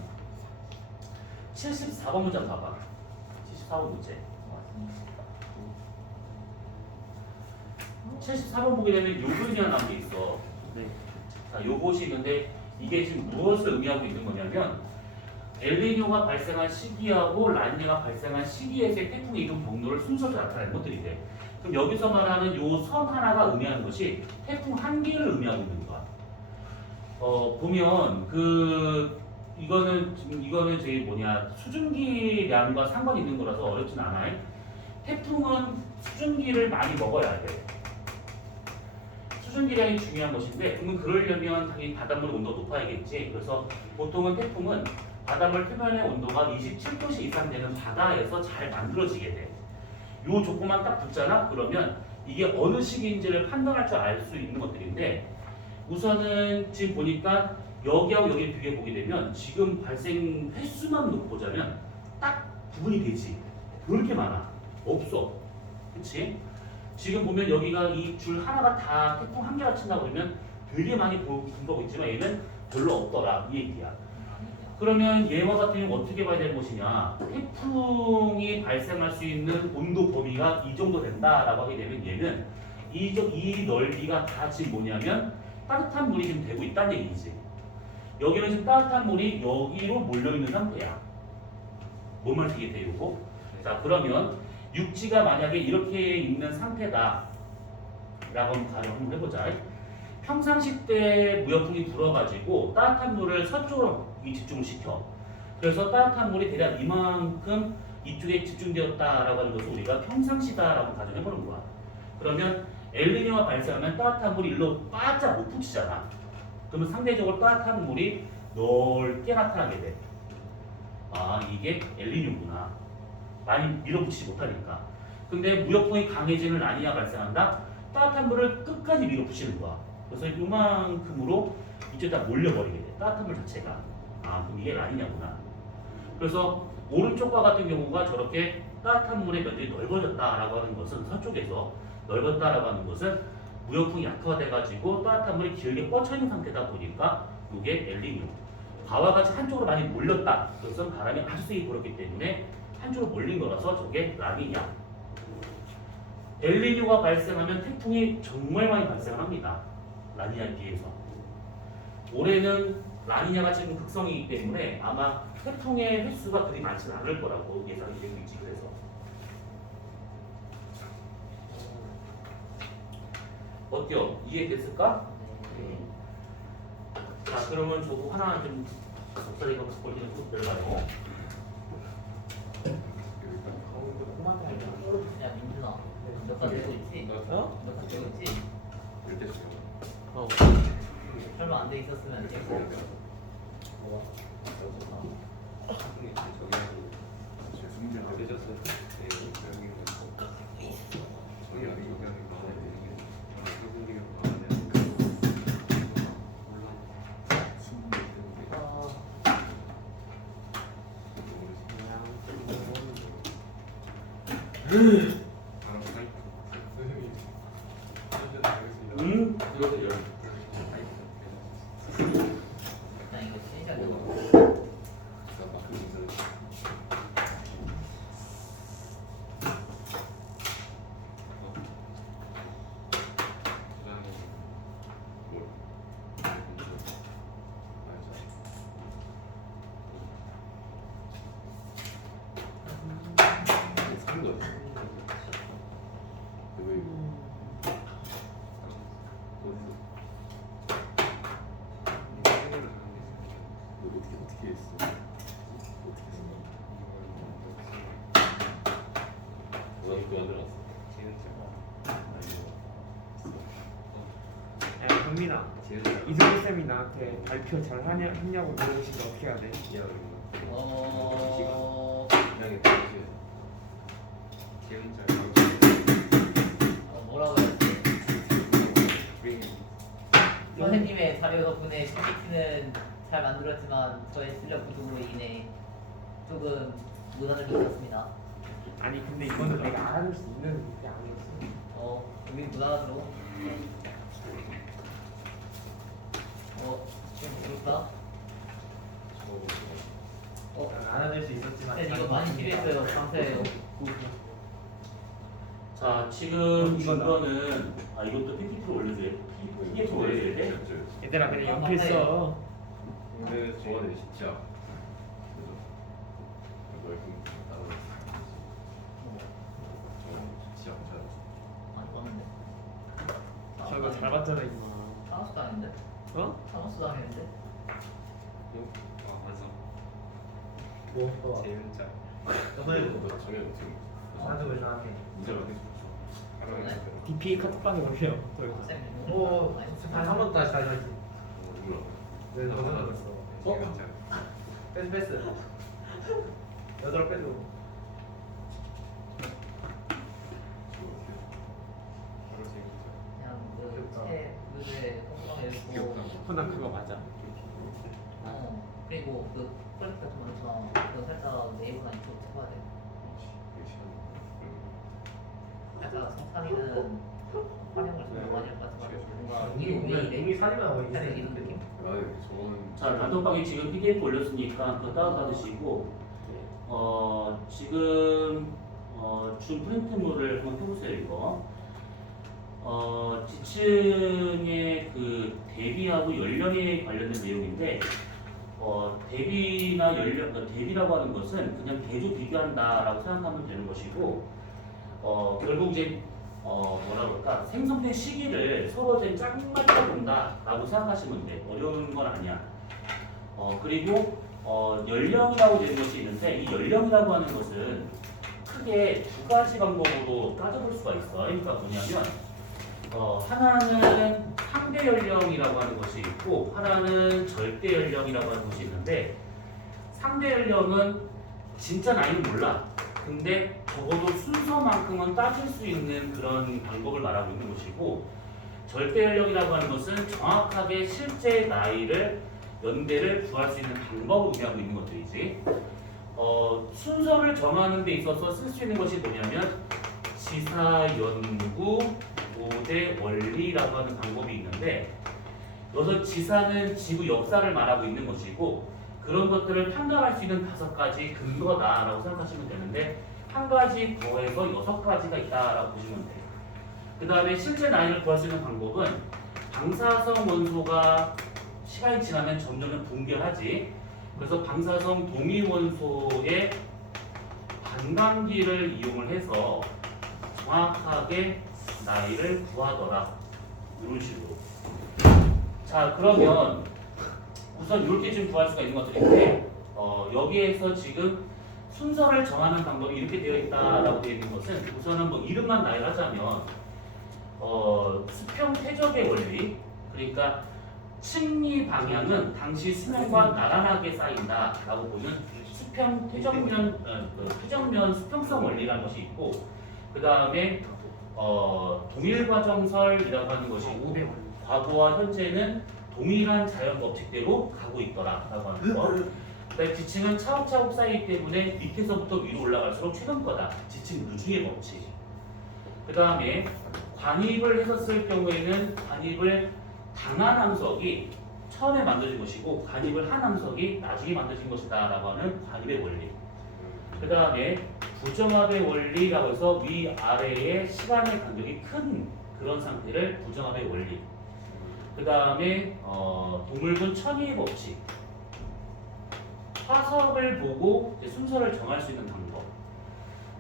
74번 문장 봐봐 74번 문제 74번 보게 되면 요근이라는 게 있어 자 요것이 있는데 이게 지금 무엇을 의미하고 있는 거냐면 엘니뇨가 발생한 시기하고 라니냐가 발생한 시기에서의 태풍의 이동 경로를 순서로 나타내는 것들이 돼. 그럼 여기서 말하는 요 선 하나가 의미하는 것이 태풍 한 개를 의미하고 있는 거야. 보면 이거는 저기 뭐냐 수증기량과 상관이 있는 거라서 어렵진 않아요. 태풍은 수증기를 많이 먹어야 돼. 수증기량이 중요한 것인데 그러면 그러려면 당연히 바닷물 온도가 높아야겠지. 그래서 보통은 태풍은 바닷물 표면의 온도가 27도씨 이상 되는 바다에서 잘 만들어지게 돼. 요 조건만 딱 붙잖아? 그러면 이게 어느 시기인지를 판단할 줄 알 수 있는 것들인데 우선은 지금 보니까 여기하고 여기 비교해 보게 되면 지금 발생 횟수만 놓고 보자면 딱 구분이 되지. 그렇게 많아. 없어. 그치? 지금 보면 여기가 이 줄 하나가 다 태풍 한 개가 친다고 그러면 되게 많이 분포하고 있지만 얘는 별로 없더라. 이 얘기야. 그러면 얘와 같은 경우는 어떻게 봐야 되는 것이냐 태풍이 발생할 수 있는 온도 범위가 이 정도 된다라고 하게 되면 얘는 이 넓이가 다 지금 뭐냐면 따뜻한 물이 지금 되고 있다는 얘기지. 여기는 지금 따뜻한 물이 여기로 몰려있는 상태야. 뭔 말인지 이해돼요 이거? 자 그러면 육지가 만약에 이렇게 있는 상태다 라고 한번 해보자. 평상시 때 무역풍이 불어가지고 따뜻한 물을 서쪽으로 집중을 시켜. 그래서 따뜻한 물이 대략 이만큼 이쪽에 집중되었다라고 하는 것을 우리가 평상시다라고 가정해보는 거야. 그러면 엘니뇨가 발생하면 따뜻한 물이 일로 바짝 못 붙이잖아. 그러면 상대적으로 따뜻한 물이 넓게 나타나게 돼. 아 이게 엘니뇨구나. 많이 밀어붙이지 못하니까. 근데 무역풍이 강해지는 라니냐가 발생한다. 따뜻한 물을 끝까지 밀어붙이는 거야. 그래서 이만큼으로 이쪽에 다 몰려버리게 돼. 따뜻한 물 자체가. 아 그럼 이게 라니냐구나. 그래서 오른쪽과 같은 경우가 저렇게 따뜻한 물의 면적이 넓어졌다라고 하는 것은 서쪽에서 넓었다라고 하는 것은 무역풍이 약화돼가지고 따뜻한 물이 길게 뻗쳐있는 상태다 보니까 이게 엘니뇨. 바와 같이 한쪽으로 많이 몰렸다. 그것은 바람이 아주 세게 불었기 때문에 한쪽으로 몰린 거라서 저게 라니냐. 엘니뇨가 발생하면 태풍이 정말 많이 발생합니다. 라니냐에 비해서. 올해는 라니냐가 지금 극성이기 때문에 아마 태풍의 횟수가 그리 많지는 않을 거라고 예상이 되고 있지. 그래서 어때요? 이해됐을까? 자 그러면 저거 하나 좀 적절히 볼기는 쭉 들어가요. 야 민준아, 몇가 되고 있지? 어? 몇가 되고 있지? 이때 지금 어. 설마 안 돼 있었으면 되고. 제 승질 안 되셨어요? 여기 저기 아니 여기 아니 이것도 열. 일단 이거 시작해보자. 어떻게 했어? 어떻게 했어? 야 현민아, 이승우 쌤이 나한테 발표 잘 했냐고 물어보시면 어떻게 해야 돼? 뭐라고 해야 돼? 선생님의 자료 덕분에 PPT는 잘 만들었지만 저의 실력 부족으로 인해 조금 무난함이 있었습니다. 아니 근데 이거는 내가 알아줄 수 있는 게 아니었어. 여기 무난하도록. 지금 볼까? 알아낼 수 있었지만 네, 이거 많이 필요했어요. 강세. 자, 지금 이거는 이것도 PPT로 올려줘야 돼. PPT로 올려줘야 돼. 얘들아 그냥 연필 써. 근데 저거는 진짜 그죠? 넓은 따로 저거는 진짜 괜찮아. 안 봤는데. 저거 잘 봤잖아 임마. 타노스도 아닌데? 어? 타노스도 아닌데? 맞아. 뭐 재윤자. 저번에도 정현 지금 산적을 정확해. 문제가 계속 줘. 하라고 했을 때. DP 카톡방에 올려. 쌤. 오, 한번 다시 하지. 몰라. 네, 너 생각났어. 재윤자. 패스. 여덟 빼도. 바로 재윤자. 그냥 그책 문제 공부방에 읽고. 허나 그거 맞아. 그리고 그 프로젝트 같은 거 있잖아. 그거 살짝 네이버나 이쪽으로 쳐봐야 돼. 약간 성탄이는 환영을 좀 많이 할 것 같아가지고 뭔가 이미 사진만 하고 살짝 있네. 이런 느낌? 저는 자, 단톡방에 지금 PDF 올렸으니까 그거 다운받으시고 지금 준 프린트물을 한번 펴보세요 이거. 지층의 그 대비하고 연령에 관련된 내용인데 대비나 연령, 대비라고 하는 것은 그냥 대조 비교한다라고 생각하면 되는 것이고 결국 이제 뭐라 그럴까 생성된 시기를 서로 이제 짝맞춰 본다라고 생각하시면 돼. 어려운 건 아니야. 그리고 연령이라고 되는 것이 있는데 이 연령이라고 하는 것은 크게 두 가지 방법으로 따져볼 수가 있어. 그러니까 뭐냐면 하나는 상대 연령이라고 하는 것이 있고 하나는 절대 연령이라고 하는 것이 있는데 상대 연령은 진짜 나이는 몰라. 근데 적어도 순서만큼은 따질 수 있는 그런 방법을 말하고 있는 것이고 절대 연령이라고 하는 것은 정확하게 실제 나이를 연대를 구할 수 있는 방법을 의미하고 있는 것들이지. 순서를 정하는 데 있어서 쓸 수 있는 것이 뭐냐면 지사, 연구, 모대, 원리라고 하는 방법이 있는데 여기서 지사는 지구 역사를 말하고 있는 것이고 그런 것들을 판단할 수 있는 5가지 근거다라고 생각하시면 되는데 한 가지 더해서 6가지가 있다라고 보시면 돼요. 그 다음에 실제 나이를 구할 수 있는 방법은 방사성 원소가 시간이 지나면 점점 붕괴하지. 그래서 방사성 동위원소의 반감기를 이용을 해서 정확하게 나이를 구하더라. 이런 식으로. 자, 그러면 우선 이렇게 좀 구할 수가 있는 것들인데 여기에서 지금 순서를 정하는 방법이 이렇게 되어 있다라고 되어 있는 것은 우선은 뭐 이름만 나열을 하자면 수평 퇴적의 원리, 그러니까 층리 방향은 당시 수면과 나란하게 쌓인다라고 보는 수평 퇴적면 퇴적면 수평성 원리라는 것이 있고 그 다음에 동일과정설이라고 하는 것이 있고 과거와 현재는 동일한 자연 법칙대로 가고 있더라라고 하는 거. 그다음에 지층은 차곡차곡 쌓이기 때문에 밑에서부터 위로 올라갈수록 최근거다. 지층 누중의 법칙. 그 다음에 관입을 했었을 경우에는 관입을 당한 함석이 처음에 만들어진 것이고 관입을 한 함석이 나중에 만들어진 것이다라고 하는 관입의 원리. 그 다음에 부정합의 원리라고 해서 위아래의 시간의 간격이 큰 그런 상태를 부정합의 원리. 그 다음에 동물군 천위의 법칙. 화석을 보고 이제 순서를 정할 수 있는 방법.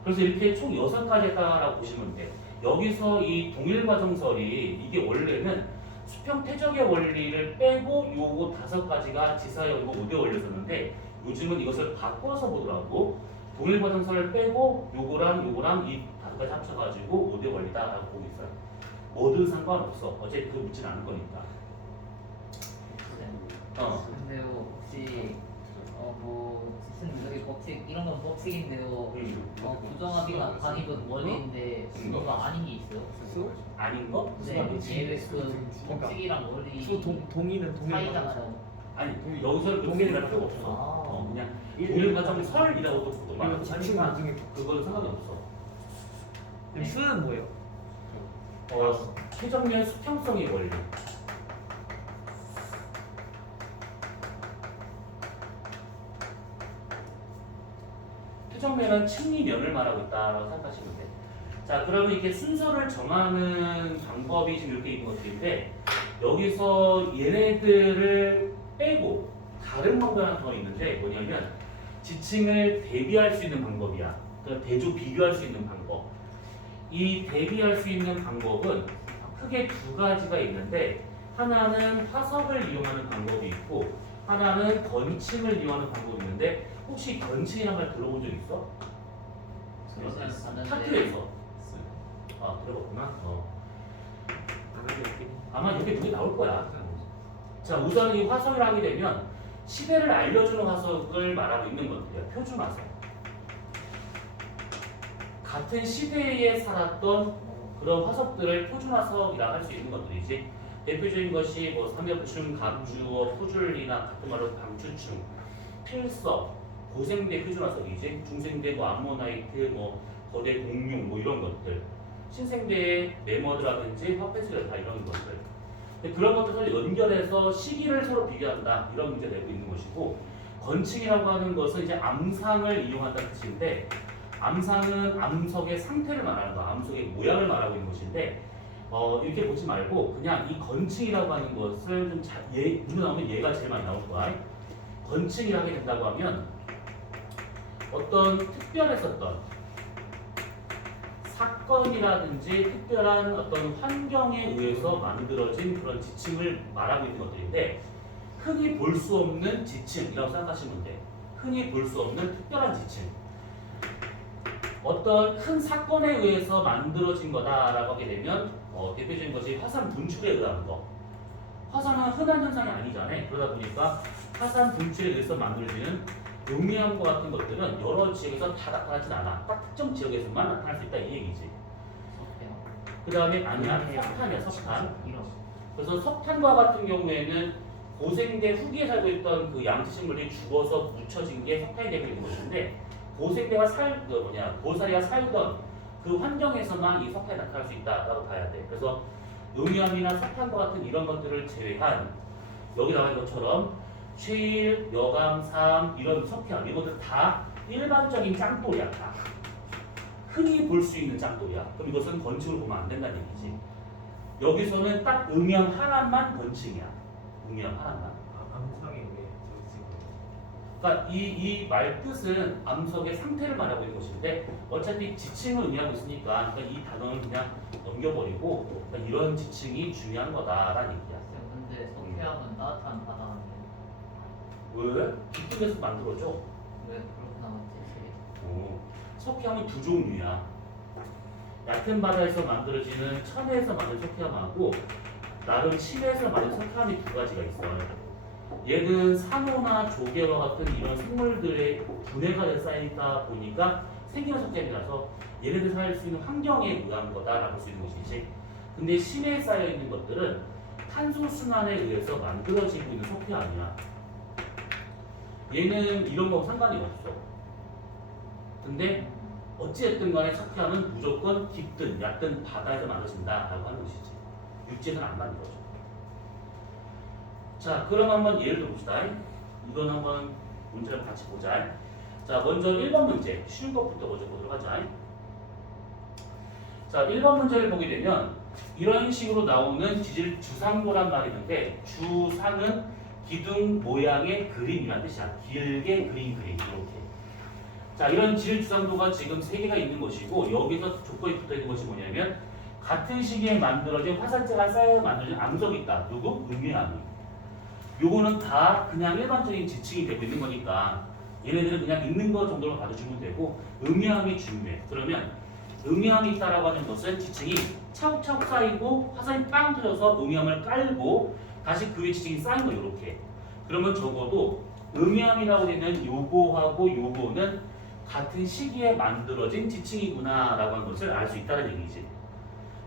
그래서 이렇게 총 6가지 했다라고 보시면 돼요. 여기서 이 동일과정설이 이게 원래는 수평퇴적의 원리를 빼고 요거 5가지가 지사연구 5대 원리였었는데 요즘은 이것을 바꿔서 보더라고. 동일과정설을 빼고 요거랑 이 5가지 합쳐가지고 5대 원리다라고 보고 있어요. 뭐든 상관없어. 어차피 그거 묻진 않을 거니까. 근데요 혹시 뭐 지층 누적의 법칙 법칙 이런 건 법칙인데요. 음. 부정합이나 반입은 원리인데 그거가 아닌 게 있어요. 수? 아닌 거? 무슨 네, 말이지? 예외 그 법칙이랑 원리 수 동의는 동의 사이잖아요. 아니 여기서 동일할 필요가 없어. 아. 그냥 동일 과정 설이라고도 보통 이거 말하고 지층 하니까 나중에 그건 상관이 없어. 그럼 수는 뭐예요? 최정면 수평성의 원리. 최정면은 층리면을 말하고 있다라고 생각하시면 돼. 자, 그러면 이렇게 순서를 정하는 방법이 지금 이렇게 있는 것들인데 여기서 얘네들을 빼고 다른 방법 하나 더 있는데 뭐냐면 지층을 대비할 수 있는 방법이야. 그러니까 대조 비교할 수 있는 방법. 이 대비할 수 있는 방법은 크게 두 가지가 있는데 하나는 화석을 이용하는 방법이 있고 하나는 건층을 이용하는 방법이 있는데 혹시 건층이라는 말 들어본 적 있어? 저는 봤는데 학교에서 아 들어봤구나. 아마 여기 그게 나올 거야. 자 우선 이 화석을 하게 되면 시대를 알려주는 화석을 말하고 있는 것들이야. 표준 화석. 같은 시대에 살았던 그런 화석들을 표준 화석이라 할 수 있는 것들이지. 대표적인 것이 뭐 삼엽충, 갑주어, 포줄리나 같은 말로 방추충, 필석, 고생대 표준 화석이지. 중생대 뭐 암모나이트, 뭐 거대 공룡 뭐 이런 것들. 신생대의 메머드라든지 화폐수열 다 이런 것들. 근데 그런 것들을 연결해서 시기를 서로 비교한다 이런 문제가 되고 있는 것이고 건층이라고 하는 것은 이제 암상을 이용한다는 뜻인데 암상은 암석의 상태를 말하는 거야. 암석의 모양을 말하고 있는 것인데 이렇게 보지 말고 그냥 이 건층이라고 하는 것을 좀 문제 나오면 얘가 제일 많이 나올 거야. 건층이라 하게 된다고 하면 어떤 특별했었던 사건이라든지 특별한 어떤 환경에 의해서 만들어진 그런 지층을 말하고 있는 것들인데 흔히 볼 수 없는 지층이라고 생각하시면 돼. 흔히 볼 수 없는 특별한 지층. 어떤 큰 사건에 의해서 만들어진 거다라고 하게 되면 대표적인 것이 화산 분출에 의한 거. 화산은 흔한 현상이 아니잖아요. 그러다 보니까 화산 분출에 의해서 만들어지는 용매암과 같은 것들은 여러 지역에서 다 나타나진 않아. 딱 특정 지역에서만 나타날 수 있다 이 얘기지. 그 다음에 아니야 석탄이야 석탄. 이런 그래서 석탄과 같은 경우에는 고생대 후기에 살고 있던 그 양지식물이 죽어서 묻혀진 게 석탄이 되고 있는 것인데 고생대가 고사리가 살던 그 환경에서만 이 석탄이 나타날 수 있다라고 봐야 돼. 그래서 용암이나 석탄과 같은 이런 것들을 제외한 여기 나와 있는 것처럼 쉐일, 여강, 삼 이런 석회암 이것들 다 일반적인 짱돌이야. 다. 흔히 볼 수 있는 짱돌이야. 그럼 이것은 건층으로 보면 안 된다는 얘기지. 여기서는 딱 음양 하나만 건층이야. 음양 하나만. 암상에 왜 저기 지금 그러니까 이 말 뜻은 암석의 상태를 말하고 있는 것인데 어차피 지층을 의미하고 있으니까 그러니까 이 단어는 그냥 넘겨버리고 그러니까 이런 지층이 중요한 거다라는 얘기야. 근데 석회암은 따뜻한 바다인데 왜? 깊은 데서 만들어져. 왜 그렇게 나왔지? 석회암은 두 종류야. 얕은 바다에서 만들어지는 천혜에서 만든 석회암하고 나름 심해에서 만든 석회암이 두 가지가 있어요. 얘는 산호나 조개와 같은 이런 생물들의 분해가 돼서 쌓이다 보니까 생기는 석회암이라서 얘네들 살 수 있는 환경에 의한 거다라고 볼 수 있는 것이지. 근데 심해에 쌓여 있는 것들은 탄소 순환에 의해서 만들어지고 있는 석회암이야. 얘는 이런 거하고 상관이 없어. 근데 어찌됐든 간에 석회암은 무조건 깊든 얕든 바다에서 만들어진다라고 하는 것이지. 육지에서는 안 만들어져. 자, 그럼 한번 예를 들어 봅시다. 이건 한번 문제를 같이 보자. 자, 먼저 1번 문제. 쉬운 것부터 먼저 보도록 하자. 자, 1번 문제를 보게 되면 이런 식으로 나오는 지질 주상도란 말이 있는데 주상은 기둥 모양의 그림이라는 뜻이야. 길게 그린 그림 이렇게. 자, 이런 지질 주상도가 지금 3개가 있는 것이고 여기서 조건이 붙어 있는 것이 뭐냐면 같은 시기에 만들어진 화산재가 쌓여 만들어진 암석이 있다. 누구? 음미암이. 요거는 다 그냥 일반적인 지층이 되고 있는 거니까 얘네들은 그냥 있는 거 정도로 봐주시면 되고 음미암이 중요해. 그러면 음미암이 있다라고 하는 것은 지층이 차곡차곡 쌓이고 화산이 빵 터져서 음미암을 깔고 다시 그 위에 지층이 쌓인 거 이렇게. 그러면 적어도 음이함이라고 되는 요거하고 요거는 같은 시기에 만들어진 지층이구나라고 하는 것을 알 수 있다는 얘기지.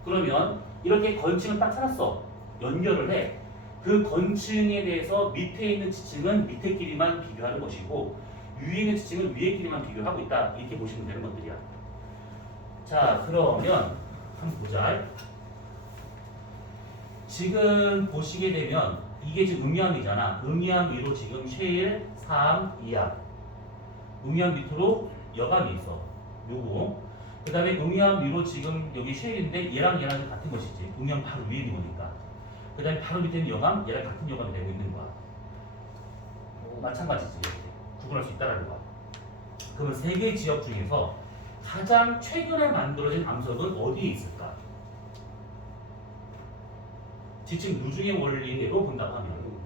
그러면 이렇게 건층을 딱 찾았어. 연결을 해. 그 건층에 대해서 밑에 있는 지층은 밑에끼리만 비교하는 것이고 위에 있는 지층은 위에끼리만 비교하고 있다. 이렇게 보시면 되는 것들이야. 자, 그러면 한번 보자. 지금 보시게 되면 이게 지금 음이함이잖아. 음이함 위로 지금 쉐일, 3, 2함. 음이함 밑으로 여감이 있어. 요거. 그 다음에 음이함 위로 지금 여기 쉐일인데 얘랑 같은 것이지. 음이함 바로 위에 있는 거니까. 그 다음에 바로 밑에 있는 여감, 얘랑 같은 여감이 되고 있는 거야. 마찬가지지. 이렇게 구분할 수 있다는 거야. 그러면 세 개의 지역 중에서 가장 최근에 만들어진 암석은 어디에 있을까? 지층 누중의 원리대로 본다고 하면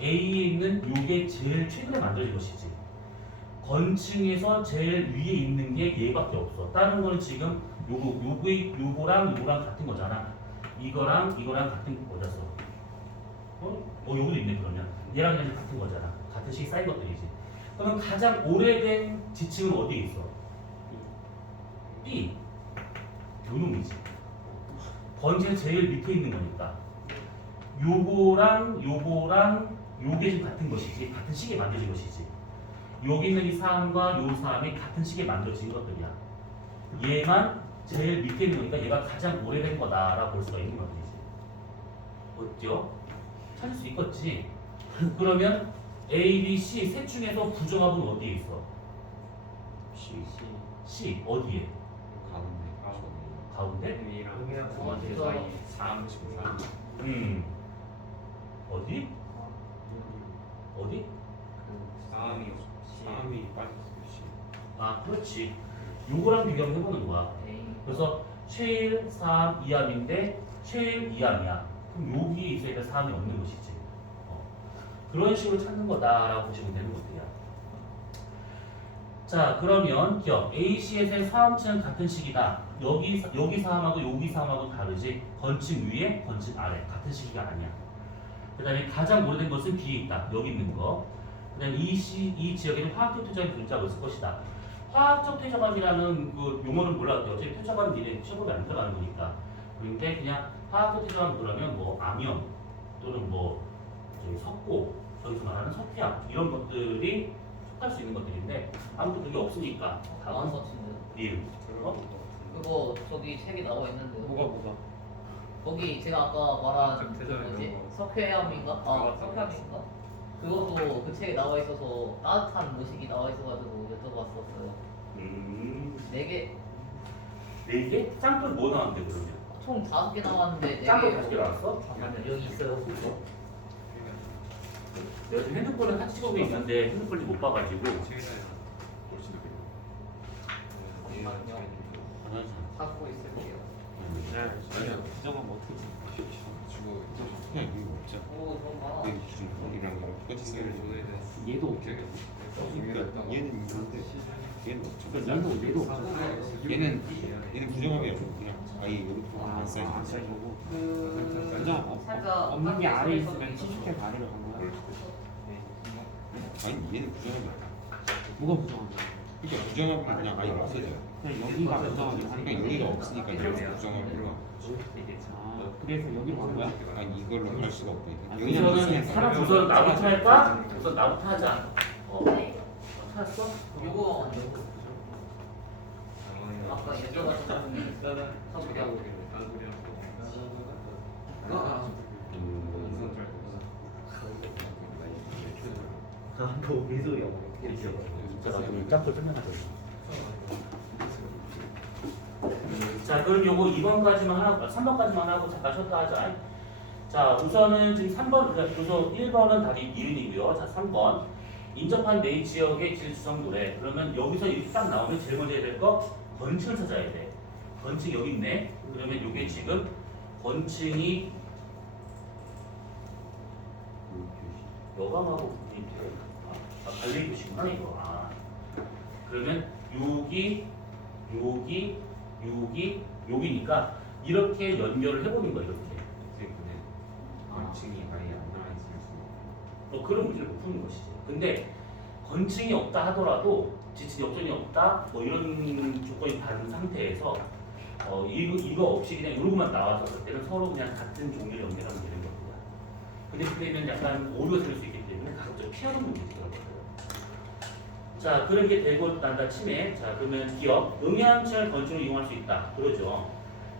A에 있는 요게 제일 최근에 만들어진 것이지. 건층에서 제일 위에 있는 게 얘밖에 없어. 다른 거는 지금 요거랑 같은 거잖아. 이거랑 같은 거잖아. 요거도 있네. 그러면 얘랑 같은 거잖아. 같은 시기 쌓인 것들이지. 그러면 가장 오래된 지층은 어디에 있어? B. 요놈이지. 건층 제일 밑에 있는 거니까. 요거랑 요게 지금 같은 것이지. 같은 시기에 만들어진 것이지. 여기 있는 이 사암과 요 사암이 같은 시기에 만들어진 것들이야. 얘만 제일 밑에 있는 거니까 얘가 가장 오래된 거다라고 볼 수가 있는 것들이지. 어때요? 찾을 수 있겠지. 그러면 A, B, C 셋 중에서 부정합은 어디에 있어? C 어디에? 가운데? 음이랑 정확히 사이 3, 3. 어디? 어디? 사암이 사람이 빠졌어요. 씨. 아, 그렇지. 요거랑 비교를 해보는 거야. 에이. 그래서 쉐일 3, 2암인데 쉐일 2암이야. 그럼 여기에 있어야 될 사암이 없는 것이지. 그런 식으로 찾는 거다라고 보시면 되는 것들이야. 자, 그러면 기억 AC에서의 사암층은 같은 식이다. 여기 사암하고 여기 사암하고 다르지. 건층 위에, 건층 아래 같은 식이가 아니야. 그 다음에 가장 오래된 것은 B에 있다. 여기 있는 거. 그 다음에 이 지역에는 화학적 퇴적이 존재하고 있을 것이다. 화학적 퇴적암이라는 그 용어는 몰라도 어차피 퇴적암은 니네 시험에 안 들어가는 거니까. 그런데 그냥 화학적 퇴적암 그러면 뭐 암염 또는 뭐 저기 석고 저기서 말하는 석회암 이런 것들이 속할 수 있는 것들인데 아무튼 그게 없으니까 나온 것 같은데. 니은. 그거 저기 책에 나와 있는데. 뭐가? 거기 제가 아까 말한 그 석회암 뭐지? 이런 거. 석회암인가? 아, 그거 석회암인가? 그것도 그 책에 나와 있어서 따뜻한 모식이 나와 있어가지고 여쭤봤었어요. 네 개, 4개? 짱돌 뭐 나왔는데 그러면? 총 5개 나왔는데 짱돌 4개 5개 나왔어? 여기 있어요. 내가 지금 핸드폰을 같이 찍고 있는데 핸드폰이 못 봐가지고 갖고 있을게요. 아니야. 부정하면 어떻게 돼? 주고 그냥 이거 없죠. 오, 너무 많아. 그 이랑 똑같이 생겨서 얘도 없죠. 그러니까 얘는 있는데 얘는 없죠. 얘도 없죠. 얘는 부정함이 없고 그냥 아예 여기부터 안 쌓이고 그냥 살짝 없는 게 아래 있으면 친축해서 아래로 간 거야. 아니 얘는 부정함이 없다. 뭐가 부정하냐? 그러니까 부정함은 그냥 아예 없어져요. 그냥 여기가 부정하긴 그러니까 하니까. 여기가 없으니까 여기서 부정함이가 아, 그래서 여기로 간 거야? 아니 이걸로 할 수가 없고 아니, 여기는 우선은 있으니까 우선 나부터 할까? 우선 나부터 하자. 찾았어? 요거 아까 여쭤봤던 소리하고 딴 소리 하고 뭐 미소야. 제가 좀 짝을 설명하자. 자, 그럼 요거 2번까지만 하고 3번까지만 하고 잠깐 쉬었다 하자. 자, 우선은 지금 3번, 우선 1번은 답이 니은이고요. 자, 3번. 인접한 네 지역의 질주성 노래. 그러면 여기서 이렇게 딱 나오면 제일 먼저 해야 될 거 건층을 찾아야 돼. 건층 여기 있네. 그러면 요게 지금 건층이 여감하고 갈래 교시구나 이거. 그러면 여기니까 이렇게 연결을 해보는 거야 이렇게. 원층이 아예 안 나와 있을 수 그런 문제를 못 푸는 것이지. 근데 건층이 없다 하더라도 지층 역전이 없다 뭐 이런 조건이 다른 상태에서 이거 없이 그냥 이러고만 나왔을 때는 서로 그냥 같은 종류를 연결하면 되는 겁니다. 근데 그때는 약간 오류가 생길 수 있기 때문에 가급적 피하는 문제더라고요. 자, 그런 게 되고 난다 치매. 자, 그러면 기억 응양층을 건축으로 이용할 수 있다. 그러죠.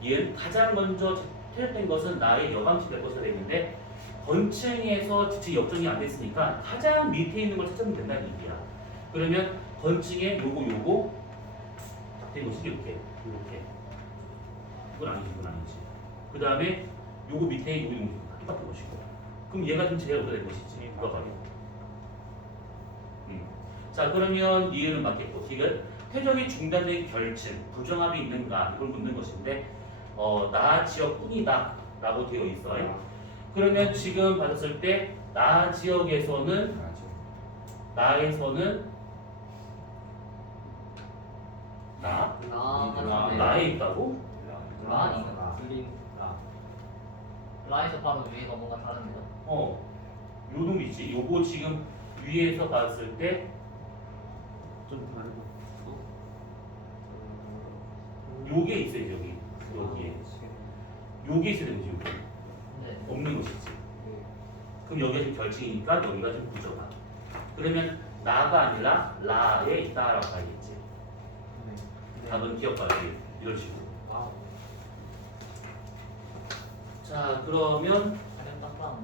이은 가장 먼저 퇴역된 것은 나의 여감치 될 것이라 되는데 건층에서 지층 역전이 안 됐으니까 가장 밑에 있는 걸 찾으면 된다는 얘기야. 그러면 건층에 요거 된 것이 이렇게. 이건 아니지. 그 다음에 요거 밑에 요거 똑같은 것이고. 그럼 얘가 좀 제일 어디다 될 것이지? 누가 봐요? 자, 그러면 이해는 맞겠고, 이건 퇴적이 중단된 결층, 부정합이 있는가 이걸 묻는 것인데, 나 지역뿐이다 라고 되어 있어요. 그러면 지금 받았을 때 나 지역에서는 나에서는 나에 있다고? 라에서 바로 위에가 뭔가 다른데요? 요 놈이지. 요거 지금 위에서 봤을 때 좀 다르고. 요게 있어요, 여기에. 요게 있어야 되지, 요게. 네. 없는 것이지. 그럼 여기가 지금 결층이니까 여기가 좀 부정하. 그러면 나가 아니라 라에 있다라고 봐야겠지. 답은 기억하기 이런 식으로. 자, 그러면 가령 깜빡.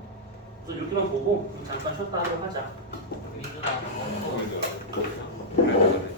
이렇게만 보고 그럼 잠깐 쉬었다 하도록 하자. 민주당. 어, 이제 알아서.